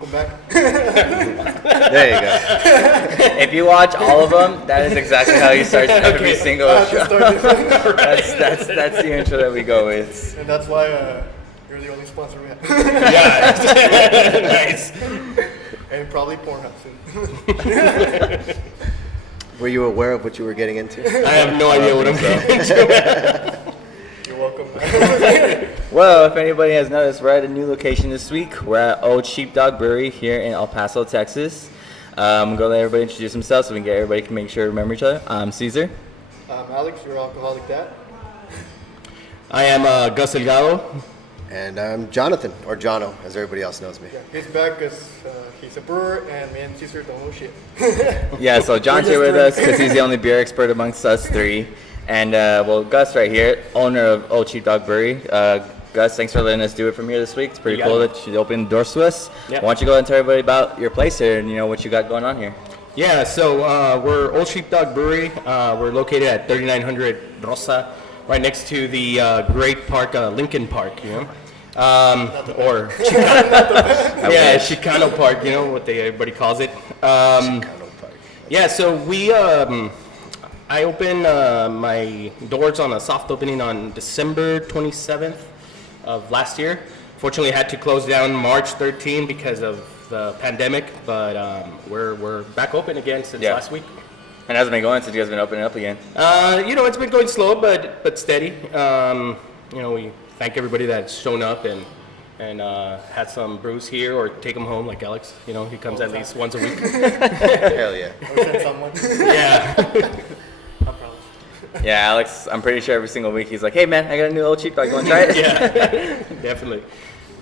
Welcome back. There you go. If you watch all of them, that is exactly how he starts every single show. That's the intro that we go with. And that's why you're the only sponsor we have. Yeah. Nice. And probably Pornhub soon. Were you aware of what you were getting into? I have no idea what I'm getting into. You're welcome. Well, if anybody has noticed, we're at a new location this week. We're at Old Sheepdog Brewery here in El Paso, Texas. I'm going to let everybody introduce themselves so we can get everybody can make sure to remember each other. I'm Cesar. I'm Alex, your alcoholic dad. I am Gus Delgado. And I'm Jonathan, or Jono, as everybody else knows me. Yeah, he's back because he's a brewer, and me and Cesar don't know shit. Yeah, so John's here with us because he's the only beer expert amongst us three. And, well, Gus right here, owner of Old Sheepdog Brewery. Gus, thanks for letting us do it from here this week. It's pretty cool that you opened the doors to us. Yep. Why don't you go and tell everybody about your place here and, what you got going on here. Yeah, so we're Old Sheepdog Brewery. We're located at 3900 Rosa, right next to the great park, Lincoln Park, or Chicano. Yeah, Chicano Park, what everybody calls it. Chicano Park. Yeah, so we, I opened my doors on a soft opening on December 27th of last year. Fortunately, I had to close down March 13 because of the pandemic, but we're back open again since last week. And how's it been going since you guys been opening up again? It's been going slow, but steady. We thank everybody that's shown up and had some brews here or take them home, like Alex. He comes at least once a week. Hell yeah. Or send someone. Yeah. I promise. Yeah, Alex, I'm pretty sure every single week he's like, hey man, I got a new Old Sheepdog, you want to try it? Yeah, definitely.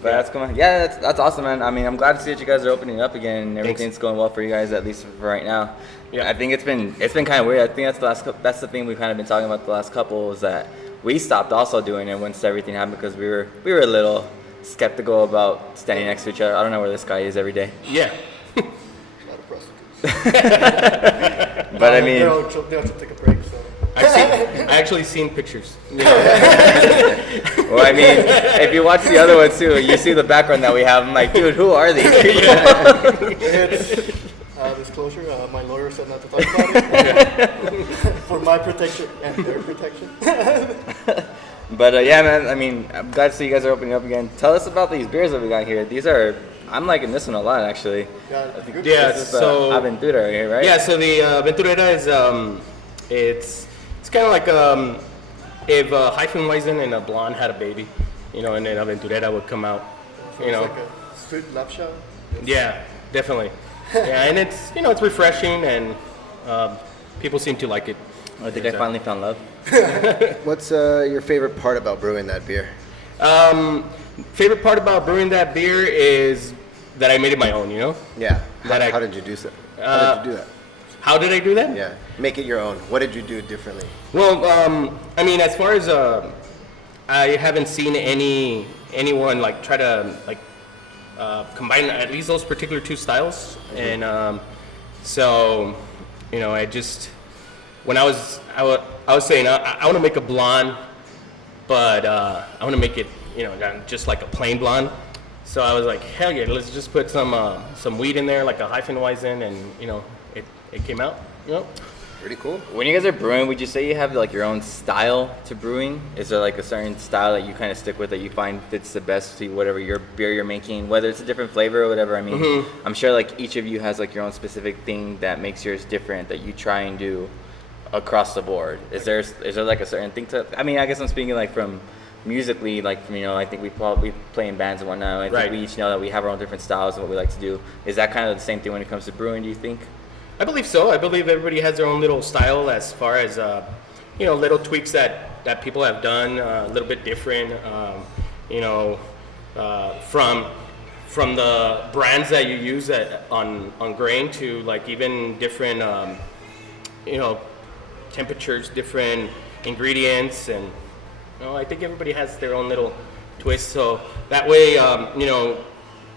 But that's cool. Yeah, that's awesome, man. I mean, I'm glad to see that you guys are opening up again and everything's going well for you guys, at least for right now. Yeah. I think it's been kind of weird. I think that's the thing we've kind of been talking about the last couple is that we stopped also doing it once everything happened because we were a little skeptical about standing next to each other. I don't know where this guy is every day. Yeah. A lot of prostitutes. But I mean, they'll take a break. So. I actually seen pictures. Well, I mean, if you watch the other one too, you see the background that we have. I'm like, dude, who are these? It's disclosure. My lawyer said not to talk about it for my protection and their protection. But yeah, man. I mean, I'm glad to see you guys are opening up again. Tell us about these beers that we got here. I'm liking this one a lot, actually. Yeah, so Aventura right here, right? Yeah, so the Aventurera is it's kind of like if Hefeweizen and a blonde had a baby, and then Aventurera would come out. So it's like a street love shot. Yeah, definitely. Yeah, and it's it's refreshing and people seem to like it. I think I finally found love. What's your favorite part about brewing that beer? Favorite part about brewing that beer is that I made it my own, Yeah. How did you do so? How did you do that? How did I do that? Yeah. Make it your own. What did you do differently? Well, I mean, as far as I haven't seen anyone like try to like combine at least those particular two styles, and so I just when I was saying I want to make a blonde, but I want to make it just like a plain blonde. So I was like, hell yeah, let's just put some wheat in there, like a Hefeweizen, and it came out. Pretty cool. When you guys are brewing, would you say you have like your own style to brewing? Is there like a certain style that you kind of stick with that you find fits the best to whatever your beer you're making, whether it's a different flavor or whatever? I mean, I'm sure like each of you has like your own specific thing that makes yours different that you try and do across the board. Is there like a certain thing to? I mean, I guess I'm speaking like from musically, like from I think we play in bands and whatnot. I think we each know that we have our own different styles and what we like to do. Is that kind of the same thing when it comes to brewing? Do you think? I believe so. I believe everybody has their own little style as far as little tweaks that people have done a little bit different. From the brands that you use on grain to like even different temperatures, different ingredients, and I think everybody has their own little twist. So that way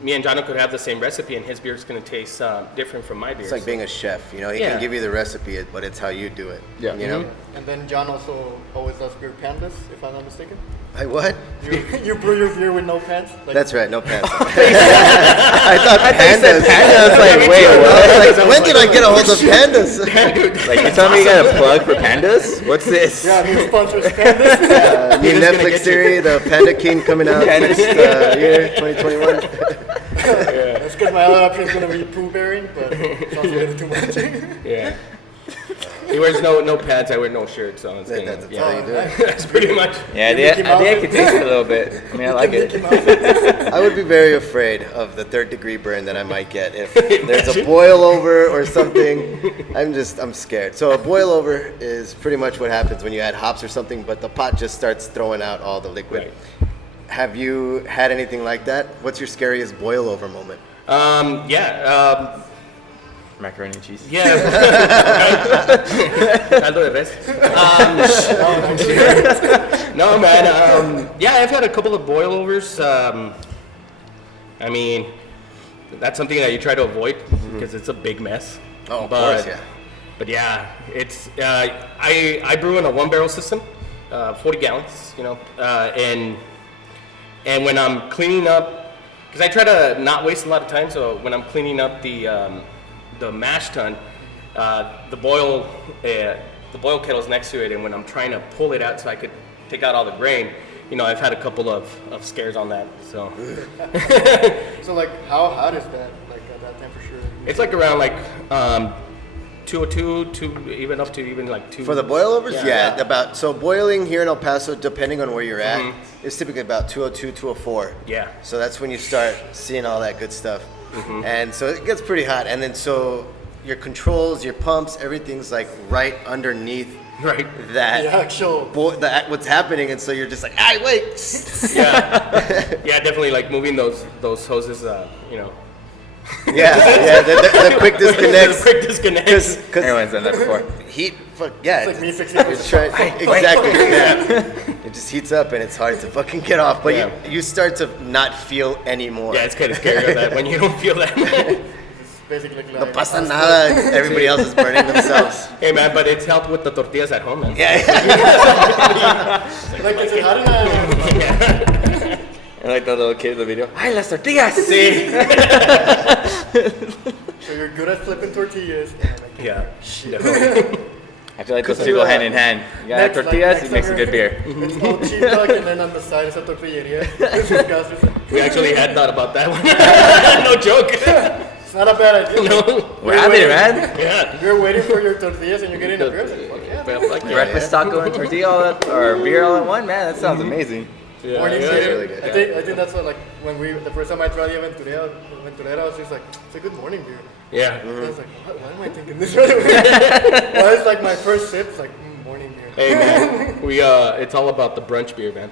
me and Jono could have the same recipe, and his beer is going to taste different from my beer. It's like being a chef, you know. He can give you the recipe, but it's how you do it. Yeah. You know. And then John also always does beer pandas, if I'm not mistaken. I what? You brew your beer with no pants? Like, That's right, no pants. I thought pandas. I was like, wait, what? Like, when did I get a hold of pandas? Like, you telling me you got a plug for pandas? What's this? Yeah, new sponsors pandas. New Netflix series, the Panda King coming out next year, 2021. That's because my other option is going to be poo bearing, but it's also a little too much. Yeah. He wears no pants. I wear no shirt, so it's That's yeah. how you do it. That's pretty much. Yeah, I think I could taste it a little bit. I mean, I like it. I would be very afraid of the third degree burn that I might get if there's a boil over or something. I'm scared. So a boil over is pretty much what happens when you add hops or something, but the pot just starts throwing out all the liquid. Right. Have you had anything like that? What's your scariest boil over moment? Macaroni and cheese. Yeah. Caldo de res. No, man. Yeah, I've had a couple of boilovers. I mean, that's something that you try to avoid because it's a big mess. Oh, of course, yeah. But yeah, it's I brew in a 1-barrel system, 40 gallons, you know, and when I'm cleaning up, because I try to not waste a lot of time, so when I'm cleaning up the mash tun, the boil kettle's next to it, and when I'm trying to pull it out so I could take out all the grain, you know, I've had a couple of scares on that. So So, like, how hot is that, like, at that temperature? it's like around like 202 to even up to even like 2. For the boilovers? Yeah. Yeah, so boiling here in El Paso, depending on where you're at, is typically about 202, 204. Yeah. So that's when you start seeing all that good stuff. And so it gets pretty hot. And then so your controls, your pumps, everything's like right underneath Right. that. The actual. What's happening, and so you're just like, wait. Yeah, definitely like moving those hoses, you know. The quick disconnects. The quick disconnects. Because Everyone's done that before. heat, yeah. It's like me fixing this. Exactly. Yeah. It just heats up and it's hard to fucking get off, but you start to not feel anymore. Yeah, it's kind of scary of that when you don't feel that. It's basically like. No pasa nada. Everybody else is burning themselves. Hey man, but it's helped with the tortillas at home, man. Yeah. Like, is it hot enough? I like that little kid in the video. Ay, las tortillas! See? So you're good at flipping tortillas. Yeah. I feel like those two go hand in hand. You gotta have tortillas, it makes a good beer. It's Old Sheepdog, and then on the side is a tortilleria. It's disgusting. We actually had thought about that one. No joke. It's not a bad idea. No. We're out there, man. Yeah. You're waiting for your tortillas and you're getting a beer. Fuck yeah. But like, Breakfast taco and tortilla or beer all in one, man. That sounds amazing. Morning yeah, beer. really good. I think that's what, like, when the first time I tried the Aventurera, I was just like, it's a good morning beer. Yeah. I was like, why am I thinking this right away? Well, it's like my first sip, it's like, morning beer. Hey man, it's all about the brunch beer, man.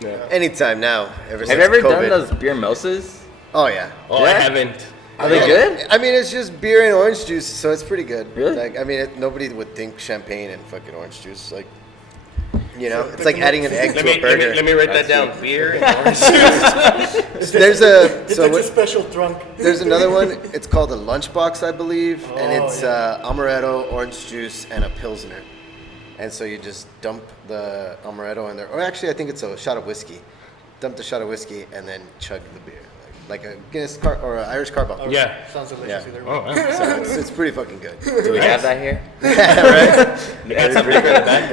Yeah. Anytime now. Have you ever done those beer mimosas? Oh, yeah. Oh, I haven't. Are they good? I mean, it's just beer and orange juice, so it's pretty good. Really? Like, I mean, nobody would think champagne and fucking orange juice. Like, you know, it's like adding an egg to a burger. Let me write that down. Beer and orange juice. There's It's like a special drunk. There's another one. It's called a lunchbox, I believe, and Oh, it's amaretto, orange juice, and a pilsner. And so you just dump the amaretto in there, or actually, I think it's a shot of whiskey. Dump the shot of whiskey and then chug the beer, like a Guinness or an Irish car bomb. Yeah. Sounds delicious either way. Oh, wow. So it's pretty fucking good. Do we have that here? You got something to go back?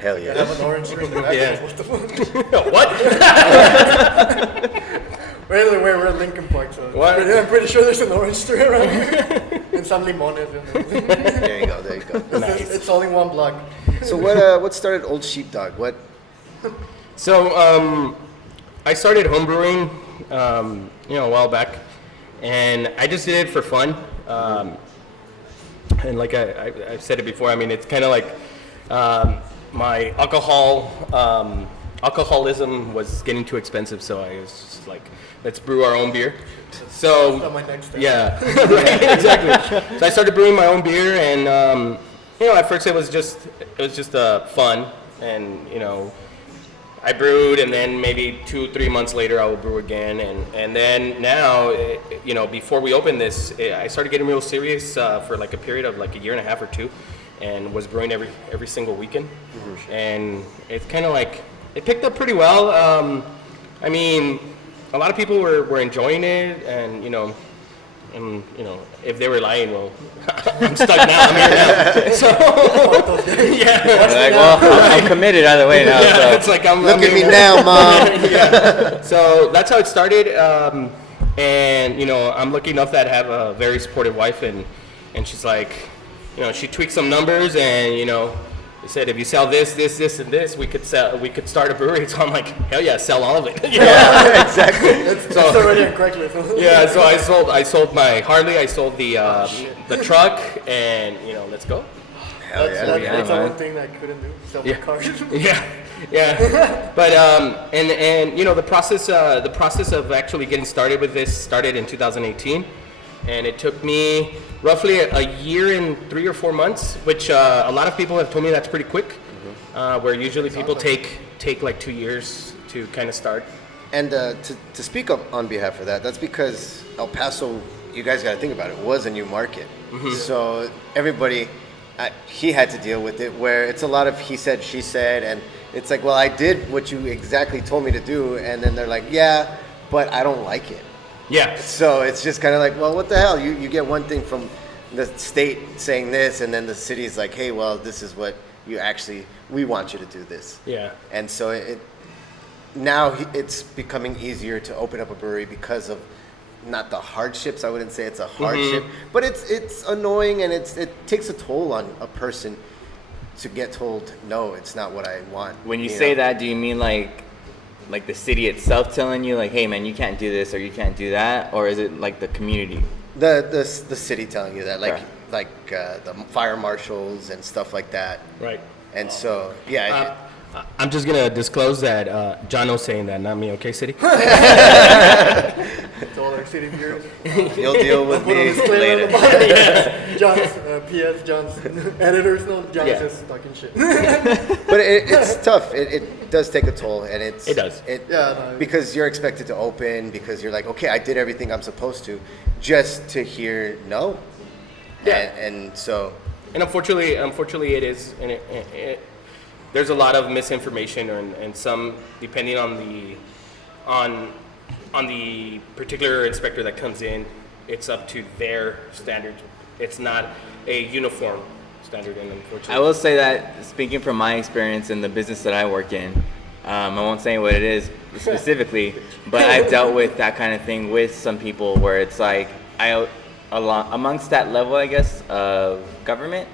Hell I yeah. have an orange drink. Yeah. What the fuck? What? Wait, we're at Lincoln Park, so What? I'm pretty sure there's an orange tree around here. And some limones. There you go. Nice. It's all in one block. So what started Old Sheepdog? What? So, I started homebrewing, a while back, and I just did it for fun. And like I've said it before, I mean, it's kind of like my alcoholism was getting too expensive, so I was just like, let's brew our own beer. So, That's my next step. yeah, right, exactly. So I started brewing my own beer, and at first it was just fun, and I brewed, and then maybe 2-3 months later I will brew again, and then now, before we opened this, I started getting real serious for like a period of like a year and a half or two, and was brewing every single weekend, and it's kind of like it picked up pretty well. I mean, a lot of people were enjoying it, and if they were lying, well, I'm stuck now. I'm here now. So, yeah. Like, well, I'm committed either way now. Yeah, So. it's like I'm. Look I'm at me here now, Mom. Yeah. So that's how it started, and I'm lucky enough that I have a very supportive wife, and she's like, she tweaked some numbers, and they said if you sell this, and this, we could start a brewery. So I'm like, hell yeah, sell all of it. Yeah, exactly. That's already on Craigslist. Yeah, so I sold my Harley, I sold the truck, and let's go. Hell yeah. That's the man. one thing I couldn't do. Sell my Yeah. car. Yeah. But and the process of actually getting started with this started in 2018, and it took me roughly a year and 3 or 4 months, which a lot of people have told me that's pretty quick. Where usually people take like 2 years to kind of start. And to speak up on behalf of that, that's because El Paso, you guys got to think about it, was a new market. So everybody, he had to deal with it, where it's a lot of he said, she said, and it's like, well, I did what you exactly told me to do, and then they're like, yeah, but I don't like it. Yeah. So it's just kind of like, well, what the hell? You get one thing from the state saying this, and then the city is like, hey, well, this is what we want you to do this. Yeah. And so now it's becoming easier to open up a brewery because of not the hardships. I wouldn't say it's a hardship, but it's annoying, and it takes a toll on a person to get told, no, it's not what I want. When you say that, do you mean like the city itself telling you like, hey man, you can't do this or you can't do that, or is it like the community? The city telling you that, Right. like the fire marshals and stuff like that. Right. And so, yeah. I'm just gonna disclose that Jono's saying that, not me. Okay, City. It's all our city viewers. You'll deal with Put a me disclaimer later. on the bottom. John's, P.S. John's editors know John's Yeah. just talking shit. But it's tough. It does take a toll, and It does. Yeah, no, because you're expected to open, because you're like, okay, I did everything I'm supposed to, just to hear no. Yeah. And so. And unfortunately, it is, and there's a lot of misinformation, and some, depending on the particular inspector that comes in, it's up to their standards. It's not a uniform standard, and unfortunately. I will say that, speaking from my experience in the business that I work in, I won't say what it is specifically, but I've dealt with that kind of thing with some people where it's like, amongst that level, I guess, of government,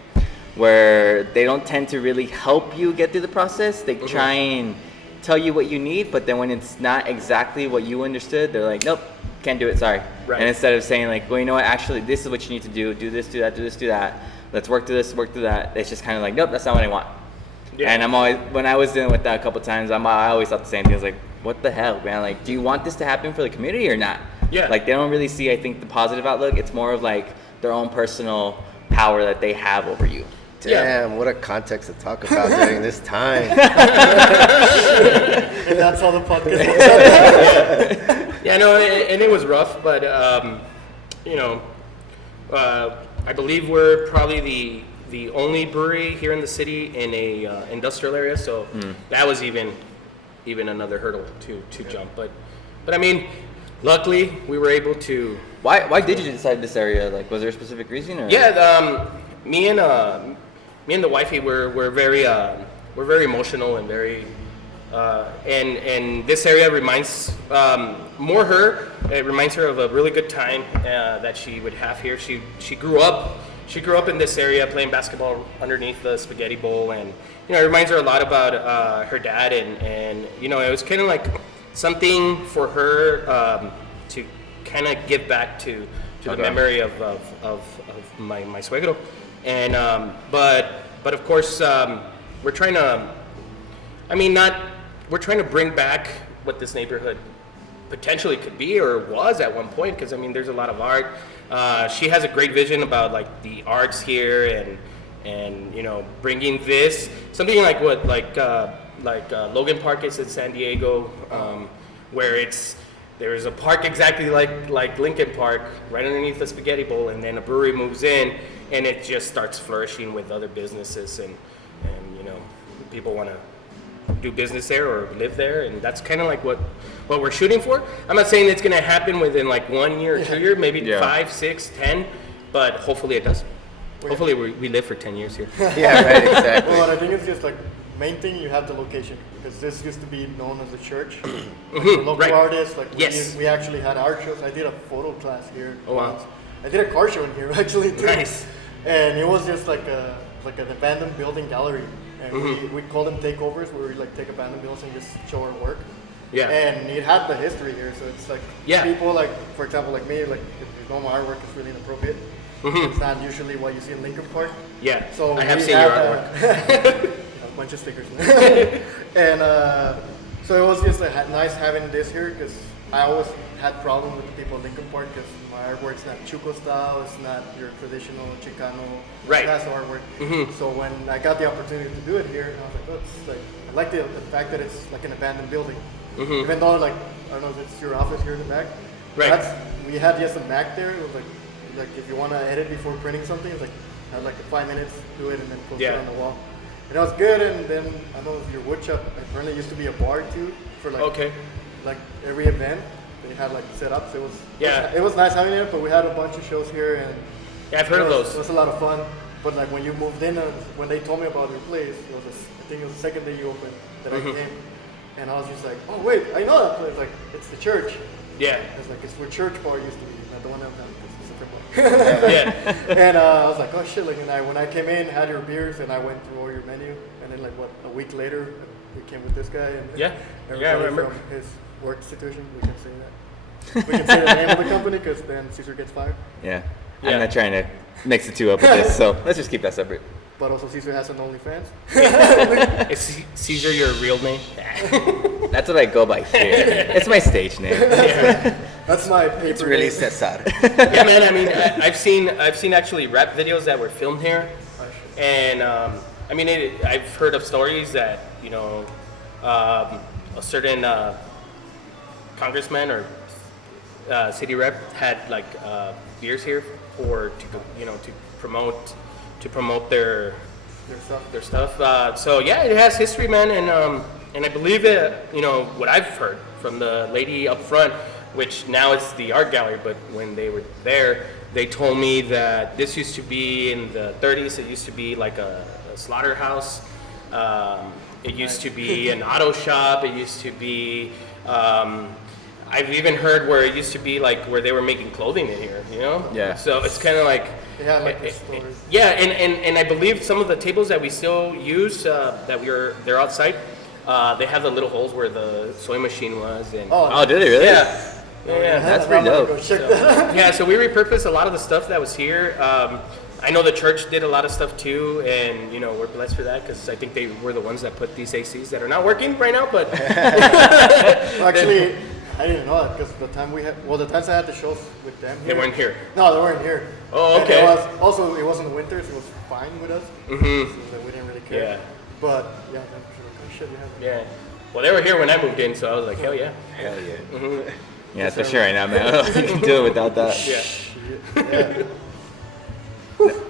where they don't tend to really help you get through the process. They try and tell you what you need, but then when it's not exactly what you understood, they're like, nope, can't do it, sorry. Right. And instead of saying like, well, you know what, actually, this is what you need to do this, do that, do this, do that. Let's work through this, work through that. It's just kind of like, nope, that's not what I want. Yeah. And when I was dealing with that a couple times, I always thought the same thing. I was like, what the hell, man? Like, do you want this to happen for the community or not? Yeah. Like, they don't really see, I think, the positive outlook. It's more of like their own personal power that they have over you. Damn, what a context to talk about during this time. and that's how the podcast was. Yeah, no, and it was rough, but I believe we're probably the only brewery here in the city in a industrial area, so that was even another hurdle to jump. But I mean, luckily we were able to. Why did you decide this area? Like, was there a specific reason? Or? Yeah, me and the wifey we're very emotional and very. And this area reminds more her. It reminds her of a really good time that she would have here. She grew up in this area playing basketball underneath the spaghetti bowl, and it reminds her a lot about her dad, and it was kind of like something for her to kind of give back to the memory of my suegro, and but of course we're trying to. We're trying to bring back what this neighborhood potentially could be or was at one point, because there's a lot of art. She has a great vision about like the arts here and bringing this something like Logan Park is in San Diego, where there's a park exactly like Lincoln Park, right underneath the Spaghetti Bowl, and then a brewery moves in, and it just starts flourishing with other businesses, and people want to do business there or live there, and that's kind of like what we're shooting for. I'm not saying it's going to happen within like 1 year or 2 years, maybe 5, 6, 10, but hopefully it does. Hopefully we live for 10 years here. Yeah, right, exactly. Well, I think it's just like main thing you have the location, because this used to be known as a church. Like for local artists, like we actually had art shows. I did a photo class here. Oh wow! I did a car show in here actually too. Nice. And it was just like an abandoned building gallery, and we call them takeovers, where we like take abandoned buildings and just show our work. Yeah. And it had the history here, so it's like people like, for example, like me, like if you know my artwork is really inappropriate. It's not usually what you see in Lincoln Park. Yeah. So I have seen your artwork. A bunch of stickers. And so it was just nice having this here, because I always had problems with the people in Lincoln Park, because my artwork's not Chuco style, it's not your traditional Chicano Picasso artwork. So when I got the opportunity to do it here, I was like, oh, it's like, I like the fact that it's like an abandoned building. Even though, like, I don't know if it's your office here in the back. Right. We had just a Mac there. It was like if you want to edit before printing something, it's like I had like 5 minutes, do it, and then post it on the wall. And it was good. And then I know your wood shop apparently used to be a bar too, for like every event they had like set up. So it was nice having it. But we had a bunch of shows here, and I've heard of those. It was a lot of fun. But like when you moved in, when they told me about your place, I think it was the second day you opened that I came, and I was just like, oh wait, I know that place. Like it's the church. Yeah. It's like it's where Church Bar used to be, not the one downtown. And I was like, oh shit, like, and when I came in, had your beers, and I went through all your menu, and then like a week later, we came with this guy, and I remember from his work situation, we can say that. We can say the name of the company, because then Cesar gets fired. Yeah. I'm not trying to mix the two up with this, so let's just keep that separate. But also Cesar has an OnlyFans. Is Cesar your real name? That's what I go by here. It's my stage name. That's my paper. It's really name. Cesar. Yeah, man. I mean, I've seen actually rap videos that were filmed here, and I mean, I've heard of stories that a certain congressman or city rep had like beers here to promote their stuff. So yeah, it has history, man, and I believe it. What I've heard from the lady up front, which now it's the art gallery, but when they were there, they told me that this used to be in the 30s. It used to be like a slaughterhouse. It used to be an auto shop. It used to be. I've even heard where it used to be like where they were making clothing in here. Yeah. So it's kind of like. Yeah, like this story. Yeah, and I believe some of the tables that we still use they're outside. They have the little holes where the soy machine was. And oh, did they really? Yeah. Yeah, that's pretty dope. So we repurposed a lot of the stuff that was here. I know the church did a lot of stuff too, and we're blessed for that, because I think they were the ones that put these ACs that are not working right now. But actually, I didn't know that, because the times I had the shows with them here, they weren't here. No, they weren't here. Oh, okay. It wasn't winter, so it was fine with us. So we didn't really care. Yeah. But yeah, oh shit, you have it. Yeah. Well, they were here when I moved in, so I was like, hell yeah. Hell yeah. Yeah, for sure right now, man. I don't know if you can do it without that. Yeah.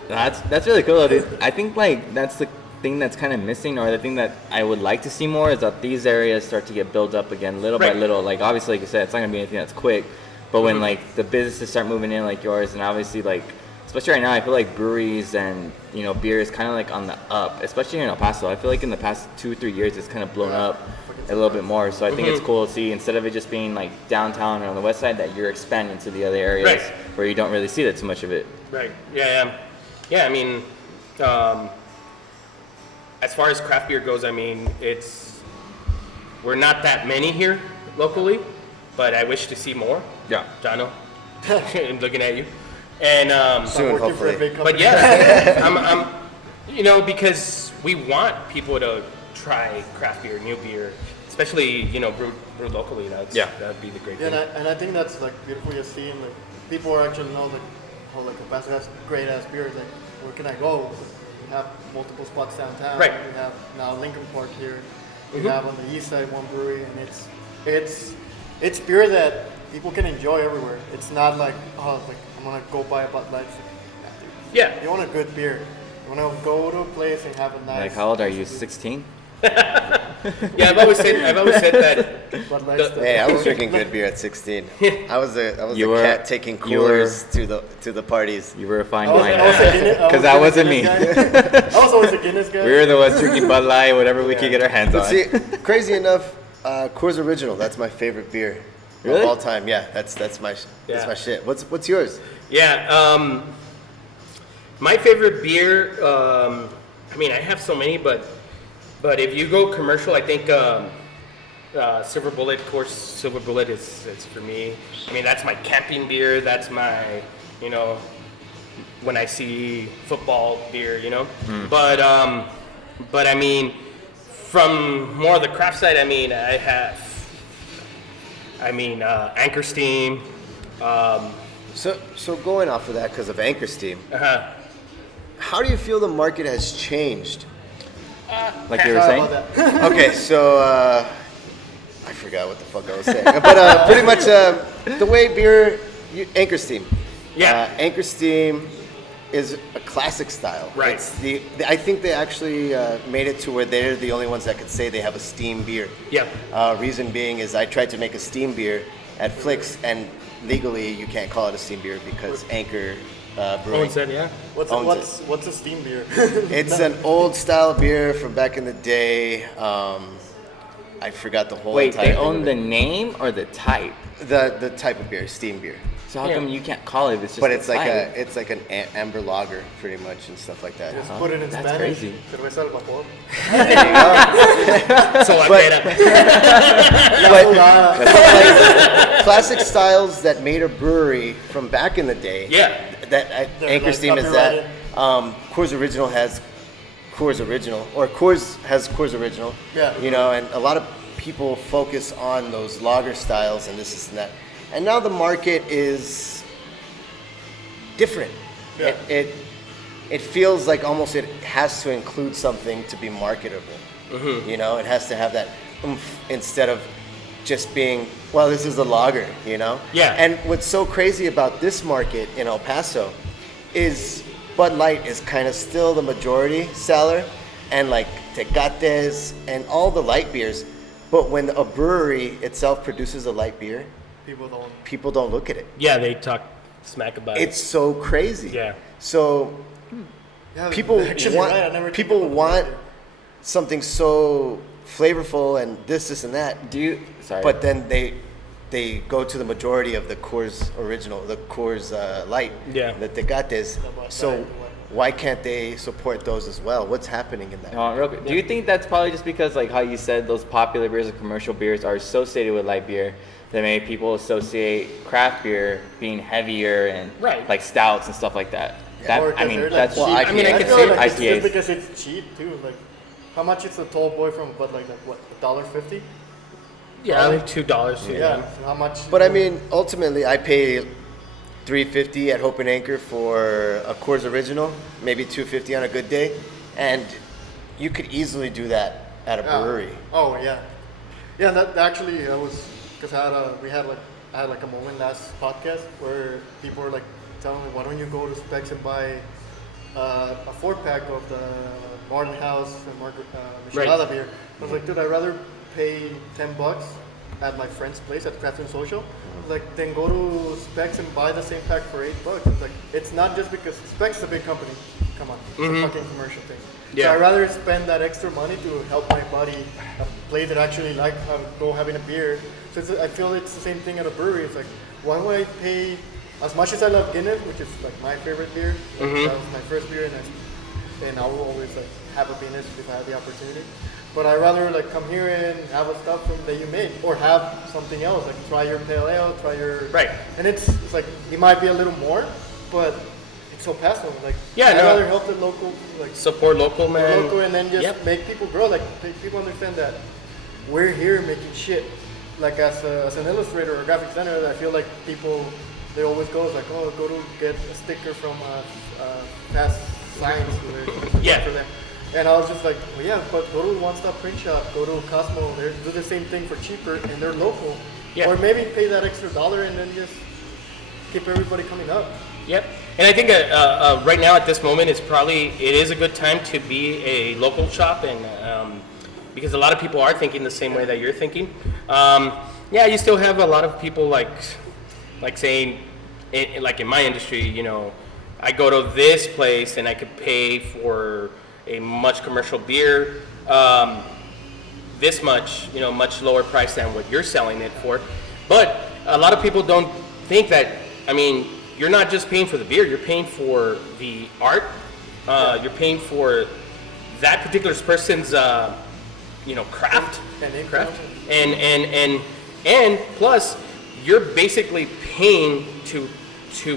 That's really cool, dude. I think like that's the thing that's kind of missing, or the thing that I would like to see more, is that these areas start to get built up again little by little. Like obviously, like you said, it's not gonna be anything that's quick, but when like the businesses start moving in like yours, and obviously like, especially right now, I feel like breweries and beer is kind of like on the up, especially in El Paso. I feel like in the past 2-3 years, it's kind of blown up a little bit more. So I think it's cool to see, instead of it just being like downtown or on the west side, that you're expanding to the other areas where you don't really see that too much of it. Right. Yeah. I mean, as far as craft beer goes, I mean, we're not that many here locally, but I wish to see more. Yeah. Jono, I'm looking at you. And Soon, hopefully. but yeah, I'm because we want people to try craft beer, new beer, especially brewed locally. That'd be the great thing. And I think that's like beautiful to see, and like people are actually know like how like El Paso has great ass beers. Like, where can I go? We have multiple spots downtown. Right. We have now Lincoln Park here. We have on the east side one brewery, and it's beer that people can enjoy everywhere. It's not like, oh, like I'm gonna go buy a Bud Light. It's like, yeah, dude. You want a good beer. You want to go to a place and have a nice. Like, how old are you? 16? Yeah, I've always said that. Hey, I was drinking good beer at 16. I was a cat taking coolers to the parties. You were a fine wine. Because that wasn't me. I was always a Guinness guy. We were the ones drinking Bud Light, whatever we could get our hands on. See, crazy enough, Coors Original. That's my favorite beer really? of all time. Yeah, that's my shit. What's yours? Yeah, my favorite beer. I mean, I have so many, but if you go commercial, I think Silver Bullet. Of course, Silver Bullet is for me. I mean, that's my camping beer. That's my, when I see football beer. But I mean, from more of the craft side, I mean, Anchor Steam. So going off of that, because of Anchor Steam, how do you feel the market has changed? Like you were saying? Okay, so I forgot what the fuck I was saying, but pretty much the way beer, Anchor Steam. Yeah. Anchor Steam is a classic style. Right. It's I think they actually made it to where they're the only ones that could say they have a steam beer. Yeah. Reason being is I tried to make a steam beer at Flicks, and legally you can't call it a steam beer because Anchor Brewing Owns it, yeah. What's a steam beer? It's an old style beer from back in the day. I forgot the whole. Wait, entire they thing own of the it. name or the type? The type of beer, steam beer. So how come you can't call it? It's just But the it's like type? it's like an amber lager, pretty much, and stuff like that. Just put it in That's Spanish. crazy. Cerveza al vapor. There you go. So I But- made But like, classic styles that made a brewery from back in the day. Yeah. That They're Anchor like Steam is that. copyrighted. Coors Original has Coors Original, or Coors has Coors Original. Yeah. And a lot of people focus on those lager styles and this and that. And now the market is different. Yeah. It feels like almost it has to include something to be marketable. Mm-hmm. It has to have that oomph instead of just being, well, this is a lager, Yeah. And what's so crazy about this market in El Paso is Bud Light is kind of still the majority seller, and like Tecates and all the light beers. But when a brewery itself produces a light beer, people don't look at it. Yeah, they talk smack about it. It's so crazy. Yeah. So Yeah, people actually, want right, I never people think about want that. something so flavorful and this and that. Sorry. But then they go to the majority of the Coors Original, the Coors Light, Yeah. the Tecates. So why can't they support those as well? What's happening in that? Real quick, do you think that's probably just because, like how you said, those popular beers and commercial beers are associated with light beer, that made people associate craft beer being heavier and Right. like stouts and stuff like that? Or 'cause they're, like, cheap. I mean, I I can feel see like it's IPAs. just because it's cheap too. Like, how much is a tall boy from Bud Light? Like what, $1.50? Yeah, like $2 to Yeah. them. So how much? But I mean, ultimately, I pay $3.50 at Hope and Anchor for a Coors Original, maybe $2.50 on a good day, and you could easily do that at a brewery. Oh yeah, yeah. That actually, I was because I had a moment last podcast where people were like telling me, why don't you go to Specs and buy a 4-pack of the Martin House and Michelada Right. beer? I was like, dude, I'd rather pay $10 at my friend's place at Craft and Social. I was like, then go to Specs and buy the same pack for $8. It's like, it's not just because Specs is a big company. Come on, it's a fucking commercial thing. Yeah. So I'd rather spend that extra money to help my buddy, a place that actually like go having a beer. So I feel it's the same thing at a brewery. It's like, why would I pay, as much as I love Guinness, which is like my favorite beer, that was my first beer, and I will always like have a Guinness if I have the opportunity. But I'd rather like come here and have a stuff that you make, or have something else, like try your pale ale, try your... Right. And it's like, it might be a little more, but it's so passive. Like, Yeah, I'd no. rather help the local, like, Support local, man. local, and then just Yep. make people grow. Like, make people understand that we're here making shit. Like as an illustrator or graphic designer, I feel like people, they always go like, oh, go to get a sticker from Fast Science Yeah. for them. And I was just like, well, yeah, but go to One Stop Print Shop, go to Cosmo, they do the same thing for cheaper, and they're local. Yeah. Or maybe pay that extra $1 and then just keep everybody coming up. Yep. And I think right now at this moment, it is a good time to be a local shop, and because a lot of people are thinking the same way that you're thinking. Yeah, you still have a lot of people like saying, like in my industry, you know, I go to this place and I could pay for a much commercial beer this much, you know, much lower price than what you're selling it for. But a lot of people don't think that, I mean, you're not just paying for the beer, you're paying for the art, you're paying for that particular person's, you know, craft, and plus, you're basically paying to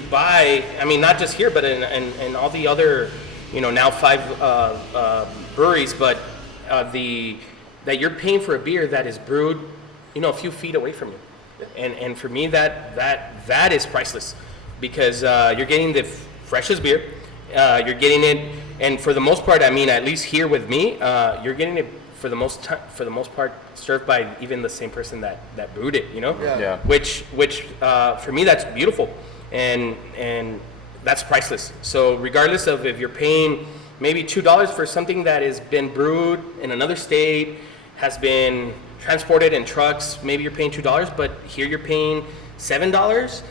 buy, I mean, not just here, but in all the other, you know, now 5 breweries, but that you're paying for a beer that is brewed, you know, a few feet away from you. And for me, that is priceless, because you're getting the freshest beer, you're getting it, and for the most part, I mean, at least here with me, you're getting it for the most part served by even the same person that brewed it, you know. Yeah. Which for me, that's beautiful, and that's priceless. So regardless of if you're paying maybe $2 for something that has been brewed in another state, has been transported in trucks, maybe you're paying $2, but here you're paying $7,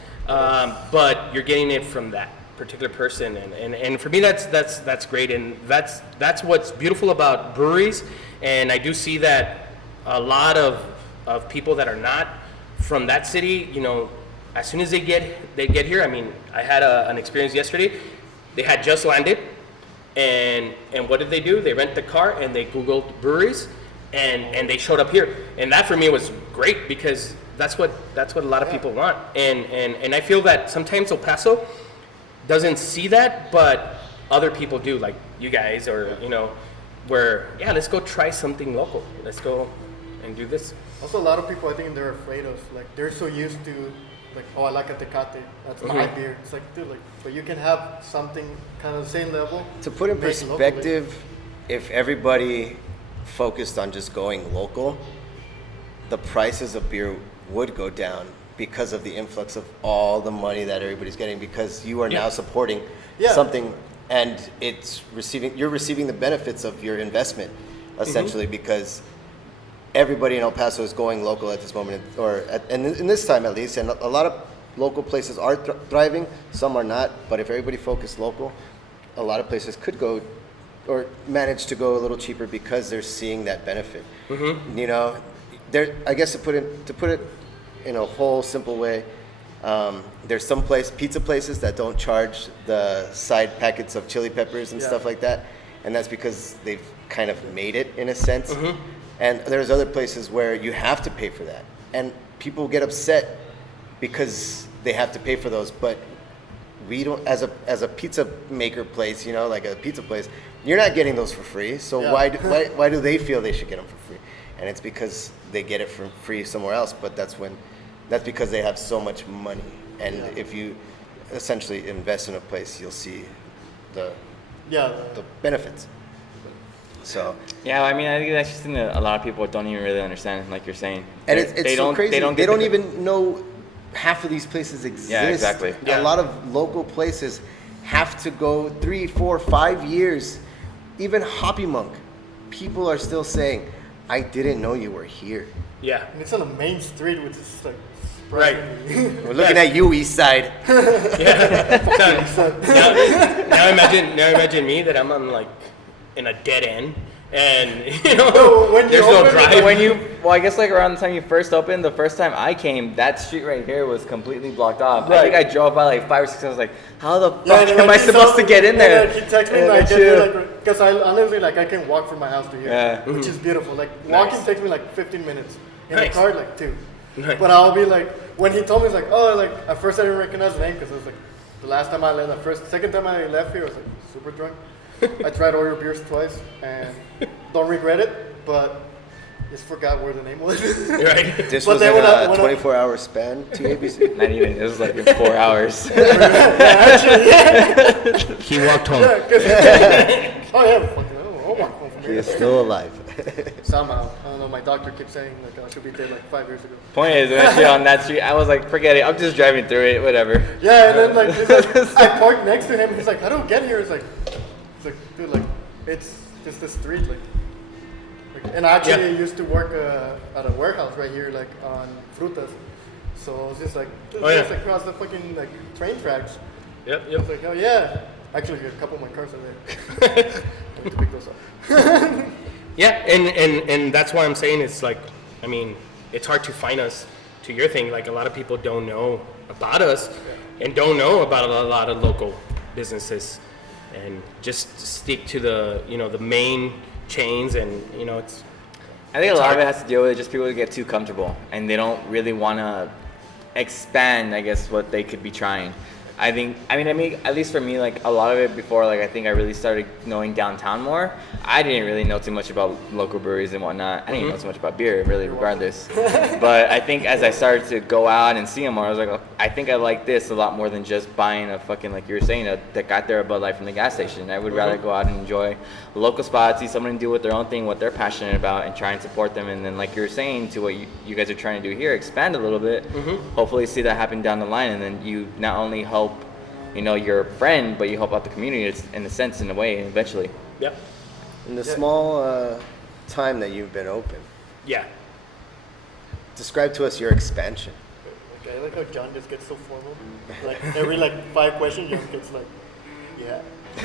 but you're getting it from that particular person, and for me that's great, and that's what's beautiful about breweries. And I do see that a lot of people that are not from that city, you know, as soon as they get here, I mean, I had an experience yesterday. They had just landed, and what did they do? They rent the car and they Googled breweries, and they showed up here. And that for me was great, because that's what a lot of people want. And I feel that sometimes El Paso doesn't see that, but other people do, like you guys, or you know, where, yeah, let's go try something local. Let's go and do this. Also, a lot of people, I think they're afraid of, like, they're so used to, like, oh, I like a Tecate, that's my beer. It's like, dude, like, but you can have something kind of the same level. To put in made locally. perspective, if everybody focused on just going local, the prices of beer would go down because of the influx of all the money that everybody's getting, because you are now supporting something, and you're receiving the benefits of your investment, essentially, because everybody in El Paso is going local at this moment, and in this time at least, and a lot of local places are thriving, some are not, but if everybody focused local, a lot of places could go or manage to go a little cheaper because they're seeing that benefit. You know, I guess to put it in a whole simple way, there's some pizza places that don't charge the side packets of chili peppers and stuff like that, and that's because they've kind of made it in a sense. And there's other places where you have to pay for that, and people get upset because they have to pay for those. But we don't, as a pizza maker place, you know, like a pizza place, you're not getting those for free. So why do they feel they should get them for free? And it's because they get it for free somewhere else. But that's because they have so much money. And if you essentially invest in a place, you'll see the benefits. So yeah, I mean, I think that's just something that a lot of people don't even really understand, like you're saying. And it's so crazy. They don't even know half of these places exist. Yeah, exactly. A lot of local places have to go 3, 4, 5 years. Even Hoppy Monk, people are still saying, "I didn't know you were here." Yeah, And it's on the main street, which is like right. We're looking at you, East Side. Now imagine me that I'm on like in a dead end, and you know, there's no drive. Well, I guess like around the time you first opened, the first time I came, that street right here was completely blocked off. Right. I think I drove by like 5 or 6. I was like, how the fuck am I supposed to get in there? And he texted me like, because I honestly, like, I can walk from my house to here, which is beautiful. Like, walking takes me like 15 minutes. In the car, like 2. Nice. But I'll be like, when he told me, it's like, oh, like, at first I didn't recognize the name, because it was like, the last time I left, second time I left here, I was like super drunk. I tried to order beers twice, and don't regret it, but just forgot where the name was. Right. This was in a 24-hour span to ABC. Not even. It was like 4 hours. He walked home. Oh yeah, fucking, oh my god. He is still alive. Somehow. I don't know, my doctor keeps saying like I should be dead like 5 years ago. Point is, when I see on that street, I was like, forget it. I'm just driving through it, whatever. Yeah, and then like, he's like I parked next to him. He's like, how do I get here? It's like, dude, like, it's just the street, like and I actually used to work at a warehouse right here, like on Frutas. So I was just like, just across the fucking like train tracks. Yep. I was like, oh yeah. Actually, a couple of my cars are there. I need to pick those up. Yeah, and that's why I'm saying it's like, I mean, it's hard to find us. To your thing, like a lot of people don't know about us and don't know about a lot of local businesses, and just stick to the the main chains, and it's. I think a lot of it has to deal with just people get too comfortable and they don't really want to expand, I guess, what they could be trying. I mean, at least for me, like a lot of it before, like I think I really started knowing downtown more. I didn't really know too much about local breweries and whatnot. I didn't know too much about beer, really, regardless. But I think as I started to go out and see them more, I was like, oh, I think I like this a lot more than just buying a fucking, like you were saying, that got there a Bud Light from the gas station. I would rather go out and enjoy local spots, see someone do with their own thing, what they're passionate about, and try and support them. And then, like you were saying, to what you guys are trying to do here, expand a little bit. Hopefully see that happen down the line, and then you not only help your friend, but you help out the community in a sense, in a way, eventually. Yep. In the small time that you've been open, Yeah. describe to us your expansion. Okay, I like how John just gets so formal. Like every 5 questions, John gets like, yeah.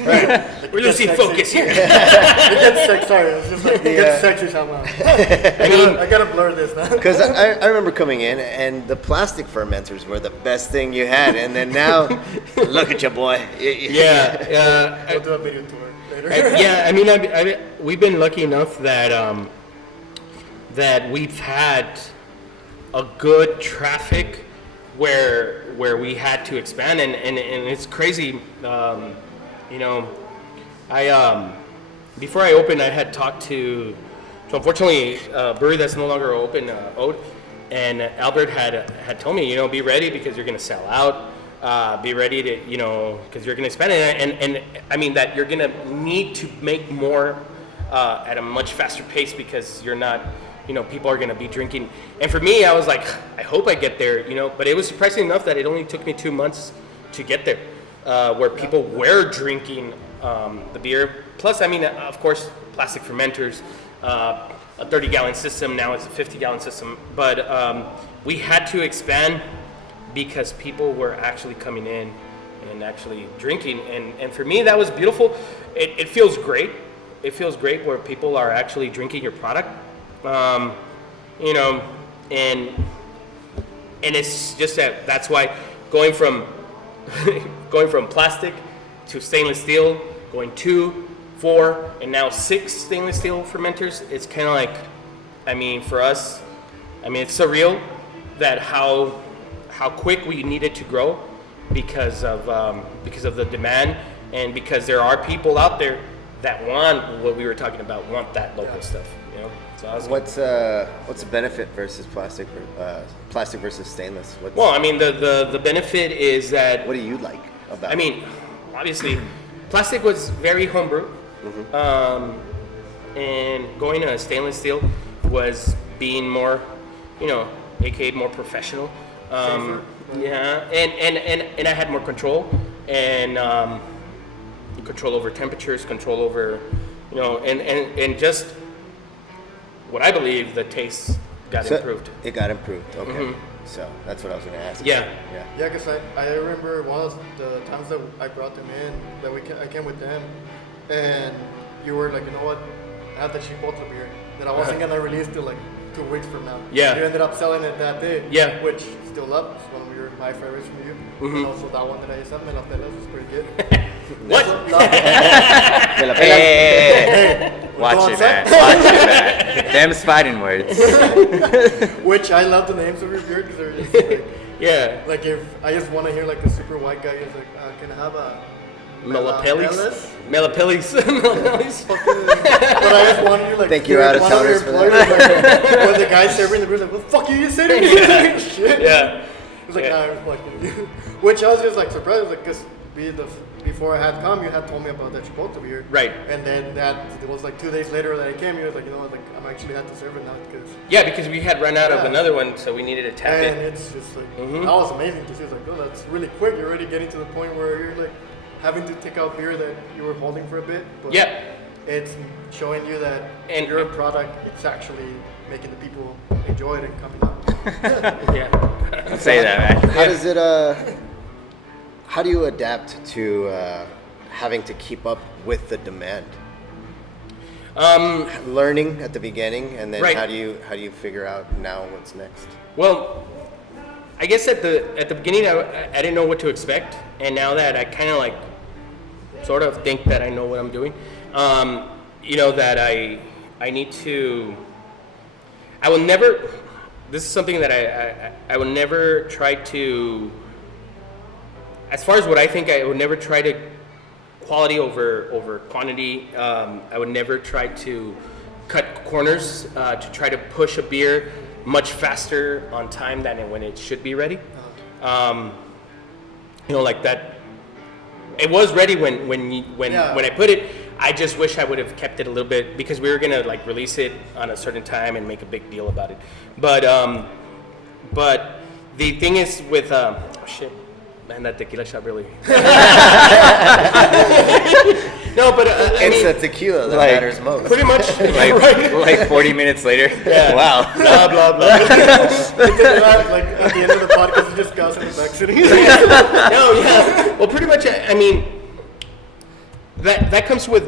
Like, We're losing focus here. It gets sexy. Sorry, it's just like it gets sexy somehow. I gotta blur this now. Because I remember coming in and the plastic fermenters were the best thing you had, and then now, look at you, boy. Yeah. We'll do a video tour later. Yeah, I mean, we've been lucky enough that that we've had a good traffic where we had to expand, and it's crazy. I before I opened, I had talked to, so unfortunately, a brewery that's no longer open, Ode, and Albert had told me, be ready because you're gonna sell out. Be ready to, because you're gonna expand it, and I mean that you're gonna need to make more at a much faster pace because you're not, people are gonna be drinking. And for me, I was like, I hope I get there, but it was surprising enough that it only took me 2 months to get there. Where people were drinking the beer. Plus, I mean, of course, plastic fermenters, a 30-gallon system, now it's a 50-gallon system. But we had to expand because people were actually coming in and actually drinking. And for me, that was beautiful. It feels great. It feels great where people are actually drinking your product. And it's just that's why going from plastic to stainless steel, going 2, 4, and now 6 stainless steel fermenters, it's kind of like, I mean, for us, I mean, it's surreal that how quick we needed to grow because of the demand, and because there are people out there that want what we were talking about, want that local stuff, So I was What's the benefit versus plastic versus stainless? well, I mean, the benefit is that, What do you like about I mean, obviously, plastic was very homebrew, and going to stainless steel was being more, aka more professional. Yeah, and I had more control, and control over temperatures, control over, and just what I believe the taste got improved. It got improved. Okay. So that's what I was going to ask. Yeah. Yeah, because I remember one of the times that I brought them in, that I came with them, and you were like, you know what, I have the Sheepdog beer that I wasn't going to release till 2 weeks from now. Yeah. You ended up selling it that day. Yeah. Which still love. It's one of my favorites from you. And also that one that I just had, Melapelas, was pretty good. What? Hey, watch it, man. Them's fighting words. Which I love the names of your beer because they're just Yeah. like if I just want to hear a super white guy who's like, can I have a Melapelis? Melapelis. Melapelis. But I just wanted you Thank you, out of towners, for that. When the guy serving the beer, like, what the fuck you say to me? Shit. Yeah. It was like, nah, I was fucking you. Which I was just surprised, because before before I had come, you had told me about that Chipotle beer. Right. And then it was like 2 days later that I came. You was like, like I'm actually had to serve it now because. Yeah, because we had run out of Yeah. another one, so we needed to tap And it. it's just like that was amazing to see. It's like, oh, that's really quick. You're already getting to the point where you're like having to take out beer that you were holding for a bit. But Yeah. it's showing you that And- your product, it's actually making the people enjoy it and coming out. Yeah. Don't say that, man. How does it? How do you adapt to having to keep up with the demand? Learning at the beginning, and then Right. how do you figure out now what's next? Well, I guess at the beginning I didn't know what to expect, and now that I kind of like sort of think that I know what I'm doing, that I need to. I will never. This is something that I will never try to. As far as what I think, I would never try to quality over quantity. I would never try to cut corners to try to push a beer much faster on time than when it should be ready. Like that. It was ready when I put it. I just wish I would have kept it a little bit because we were gonna like release it on a certain time and make a big deal about it. But the thing is with oh shit. Man, that tequila shot really. No, but I It's mean, the tequila that like- matters most. pretty much. Like 40 minutes later. Yeah. Wow. Blah blah blah. Like at the end of the podcast, you just guys in the back sitting. No, yeah. Well, pretty much. I mean, that comes with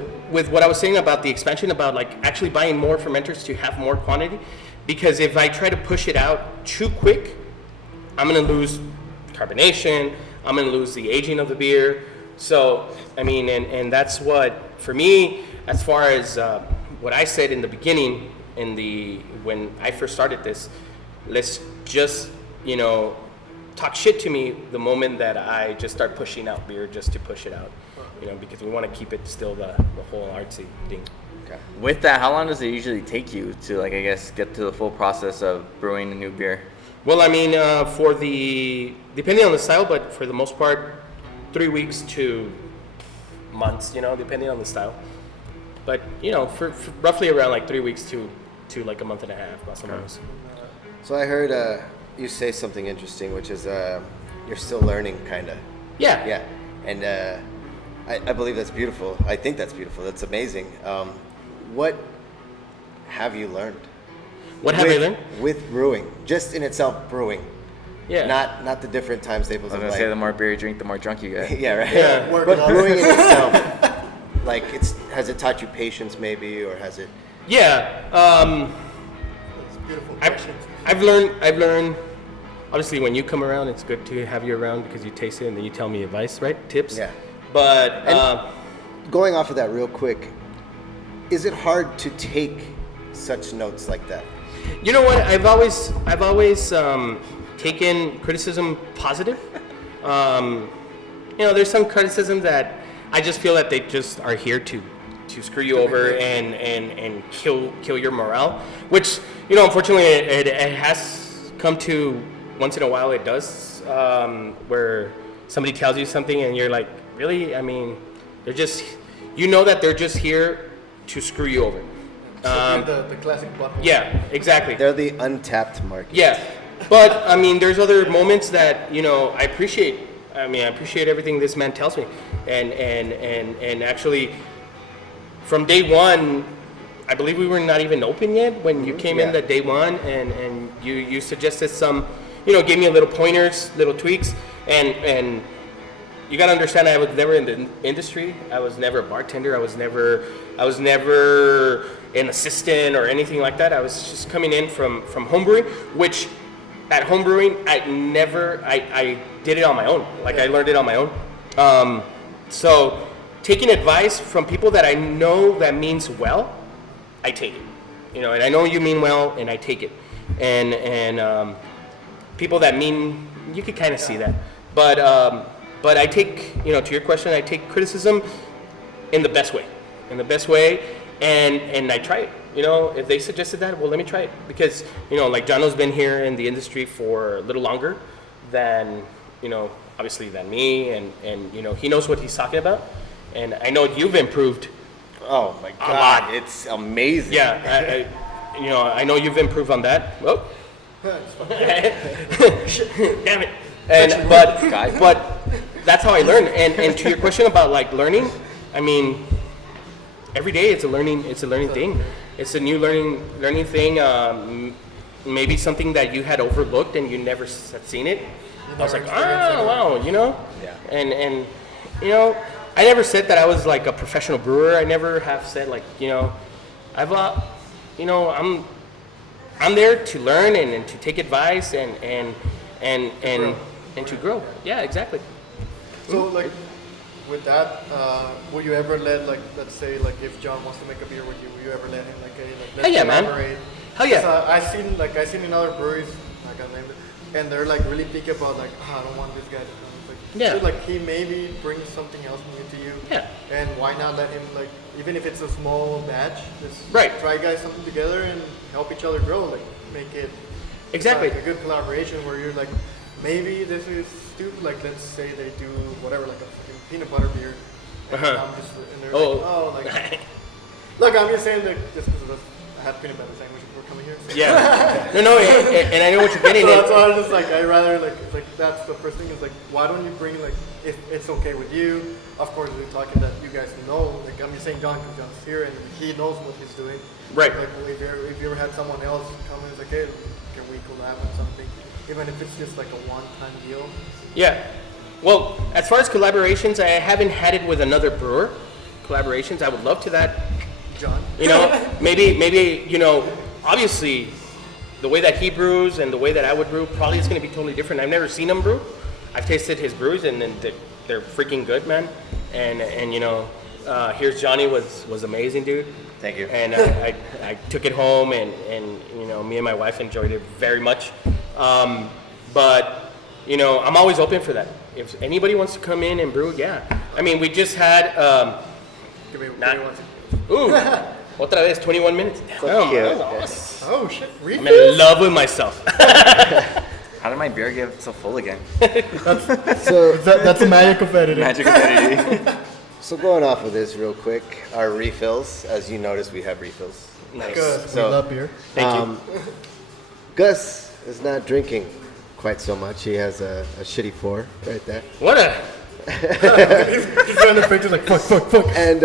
what I was saying about the expansion, about like actually buying more fermenters to have more quantity. Because if I try to push it out too quick, I'm gonna lose carbonation. I'm gonna lose the aging of the beer. So I mean, and that's what for me, as far as what I said in the beginning, when I first started this, let's just talk shit to me the moment that I just start pushing out beer just to push it out, because we want to keep it still the whole artsy thing. Okay. With that, how long does it usually take you to, like, I guess, get to the full process of brewing a new beer? Well, I mean, depending on the style, but for the most part, 3 weeks to months, depending on the style. But, for roughly around like 3 weeks to like a month and a half, plus or minus. So I heard you say something interesting, which is you're still learning, kind of. Yeah. Yeah, and I believe that's beautiful. I think that's beautiful. That's amazing. What have you learned? What have I learned? With brewing, just in itself, brewing. Yeah. Not the different timetables I was of going to say, the more beer you drink, the more drunk you get. yeah, right. Yeah. Working But on brewing it. in itself, like has it taught you patience, maybe, or has it? Yeah. It's beautiful I've, questions. I've learned. Obviously, when you come around, it's good to have you around because you taste it and then you tell me advice, right? Tips. Yeah. But Going off of that real quick, is it hard to take such notes like that? you know what? I've always taken criticism positive. There's some criticism that I just feel that they just are here to screw you over and kill your morale, which unfortunately it has come to once in a while. It does where somebody tells you something and you're like, really? I mean, they're just that they're just here to screw you over. The classic button. Yeah, exactly. They're the untapped market. Yeah, but I mean, there's other moments that I appreciate. I mean, I appreciate everything this man tells me, and actually, from day one, I believe we were not even open yet when you came in Yeah. that day one, and you suggested some, gave me a little pointers, little tweaks, and you gotta understand, I was never in the industry. I was never a bartender. I was never an assistant or anything like that. I was just coming in from homebrewing, which at homebrewing I did it on my own. Like I learned it on my own. So taking advice from people that I know that means well, I take it. And I know you mean well, and I take it. And people that mean, you could kind of see that. But I take, to your question, I take criticism in the best way. And I try it. If they suggested that, well, let me try it. Because, like Jono's been here in the industry for a little longer than, obviously than me, and you know, he knows what he's talking about, and I know you've improved. Oh my A God, lot. it's amazing. Yeah, you know, I know you've improved on that. Oh. Damn it. And but that's how I learn. And to your question about like learning, I mean, every day it's a learning thing. It's a new learning thing. Maybe something that you had overlooked and you never had seen it. I was like, oh wow, you know. Yeah. And you know, I never said that I was like a professional brewer. I never have said like, you know, I've you know, I'm there to learn and to take advice and to grow. Yeah, exactly. So like with that, will you ever let like, let's say like if John wants to make a beer with you, will you ever let him like, hey, like let's Hell yeah, man. collaborate? Hell yeah. 'Cause, I seen in other breweries, like I named it, and they're like really picky about like, I don't want this guy to come. Like, Yeah. so, like he maybe brings something else new to you. Yeah. And why not let him like, even if it's a small batch, just Right. try guys something together and help each other grow. Like make it Exactly. like a good collaboration where you're like, maybe this is stupid. Like let's say they do whatever, like a fucking peanut butter beer. And I'm just, and they're like, like, look, I'm just saying that just because I had peanut butter sandwich before coming here. So. Yeah. No, and I know what you're getting So at. that's why I was just like, I rather like, it's like that's the first thing is like, why don't you bring like, if it's okay with you, of course we're talking that you guys know, like I'm just saying John because John's here and he knows what he's doing. Right. Like if you ever had someone else come in and like, hey, can we collab on something, even if it's just like a one-time deal. Yeah. Well, as far as collaborations, I haven't had it with another brewer. Collaborations, I would love to that. John. You know, maybe you know, obviously, the way that he brews and the way that I would brew probably is going to be totally different. I've never seen him brew. I've tasted his brews and they're freaking good, man. And you know, here's Johnny was amazing, dude. Thank you. And I took it home and you know, me and my wife enjoyed it very much. But you know, I'm always open for that. If anybody wants to come in and brew, yeah. I mean, we just had. Give me Not- one second. Ooh, otra vez, 21 minutes. Damn, you. that was awesome. Oh shit, I'm refill? in love with myself. How did my beer get so full again? So That's the magic of editing. Magic of editing. So going off of this real quick, our refills, as you notice, we have refills. Nice. Good. So- we love beer. Thank you. Gus is not drinking quite so much. He has a shitty 4 right there. What a. He's trying to picture like fuck. And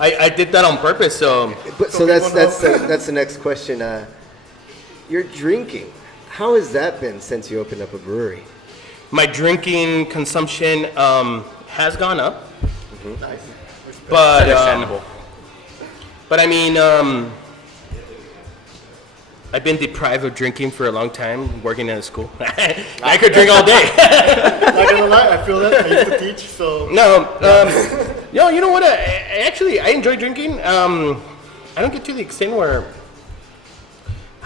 I did that on purpose, so. so that's the next question. You're drinking. How has that been since you opened up a brewery? My drinking consumption has gone up. Nice. But Understandable. but I mean, I've been deprived of drinking for a long time, working at a school. I could drink all day. Not gonna lie, I feel that. I used to teach, so. No, you know what? I enjoy drinking. I don't get to the extent where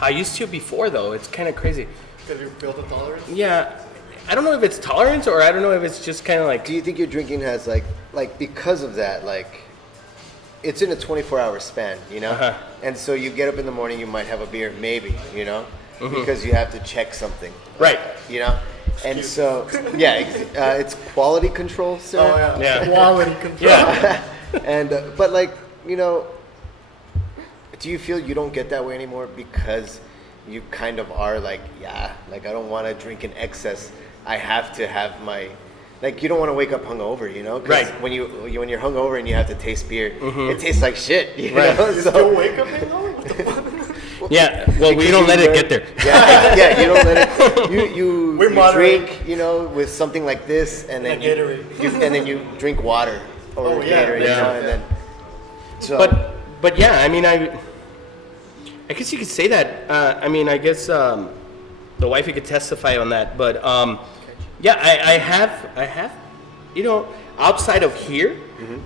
I used to before, though. It's kind of crazy. Because you built a tolerance? Yeah, I don't know if it's tolerance or I don't know if it's just kind of like. Do you think your drinking has like because of that, like it's in a 24-hour span, you know? Uh-huh. And so you get up in the morning, you might have a beer, maybe, you know? Because you have to check something. Right. You know? And so, yeah, it's quality control, sir. Oh, yeah. Yeah. Quality control. Yeah. And, but like, you know, do you feel you don't get that way anymore because you kind of are like, yeah, like I don't want to drink in excess. I have to have my, like you don't want to wake up hungover, you know? 'Cause Right. when when you're hungover and you have to taste beer, it tastes like shit, you Right. know? You So- still wake up in though? What the fuck? Yeah. Well, we because don't you let it learn- get there. Yeah, you don't let it. You We moderate. drink, you know, with something like this, and then Like Gatorade. and then you drink water or Oh, yeah, Gatorade, yeah, you know, yeah. and then. So, But yeah, I mean, I guess you could say that. I mean, I guess the wifey could testify on that. But yeah, I have, you know, outside of here,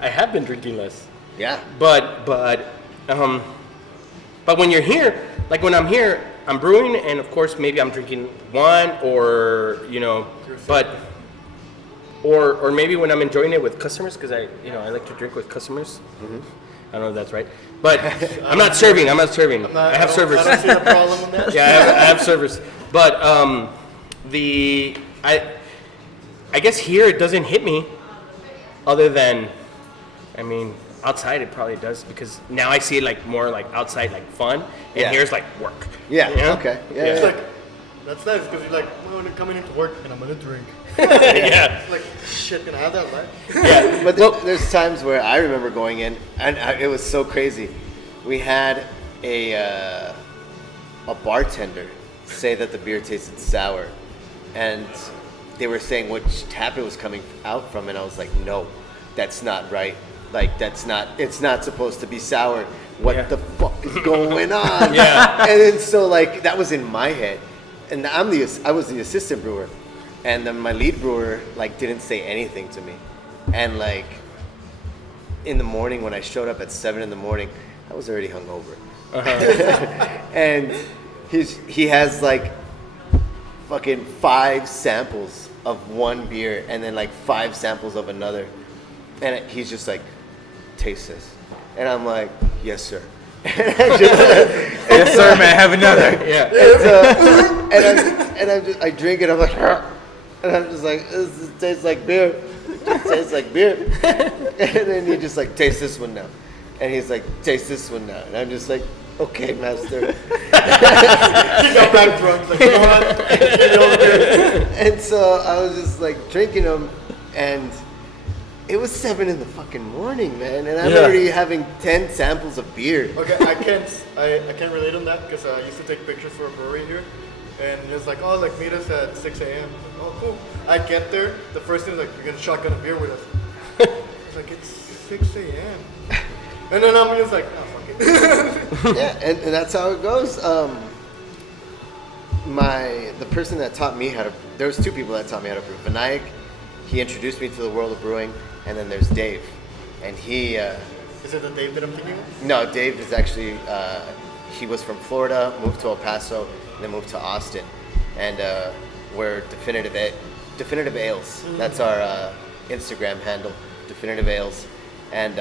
I have been drinking less. yeah. But when you're here, like when I'm here, I'm brewing, and of course maybe I'm drinking one or you know, but or maybe when I'm enjoying it with customers because I like to drink with customers. I don't know if that's right, but I'm not serving. I have servers. I don't see the problem with that. Yeah, I have servers. But I guess here it doesn't hit me, other than, I mean, outside it probably does, because now I see it like more like outside like fun, and here's like work. Yeah. You know? Okay. Yeah. It's yeah. like, that's nice because you're like, I'm coming into work and I'm gonna drink. Yeah. It's like, shit, can I have that life? Yeah. But there's times where I remember going in, and it was so crazy. We had a bartender say that the beer tasted sour, and they were saying which tap it was coming out from, and I was like, no, that's not right. Like, it's not supposed to be sour. What the fuck is going on? Yeah. And then so like that was in my head, and I was the assistant brewer, and then my lead brewer like didn't say anything to me, and like in the morning when I showed up at 7 in the morning, I was already hungover, and he has like fucking 5 samples of one beer and then like 5 samples of another, and he's just like, taste this, and I'm like, yes sir. Yes, sir, may I have another? Yeah. I drink it. I'm like, and I'm just like, this tastes like beer. It tastes like beer. And then he just like, taste this one now. And he's like, taste this one now. And I'm just like, okay, master. He got back drunk. Like, you know what? Give me all the beer. And so I was just like drinking them, and it was 7 in the fucking morning, man. And I'm already having 10 samples of beer. Okay, I can't relate on that because I used to take pictures for a brewery here, and it's like, oh, like meet us at 6 a.m. Like, oh, cool. I get there, the first thing is like, you're gonna shotgun a beer with us. It's like, it's 6 a.m. And then I'm just like, oh, fuck it. Yeah, and that's how it goes. The person that taught me how to, there was 2 people that taught me how to brew. Vinayak, he introduced me to the world of brewing, and then there's Dave, and he. Is it the Dave that I'm thinking of? No, Dave is actually, he was from Florida, moved to El Paso, and then moved to Austin, and we're Definitive Ales. Mm-hmm. That's our Instagram handle, Definitive Ales, and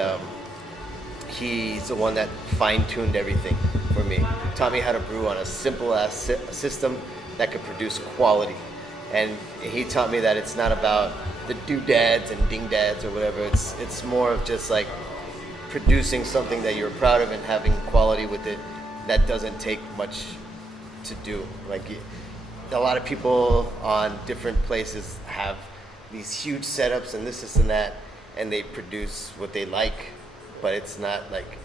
he's the one that fine-tuned everything for me. Taught me how to brew on a simple-ass system that could produce quality. And he taught me that it's not about the doodads and dingdads or whatever. It's more of just like producing something that you're proud of and having quality with it that doesn't take much to do. Like a lot of people on different places have these huge setups and this and that, and they produce what they like, but it's not like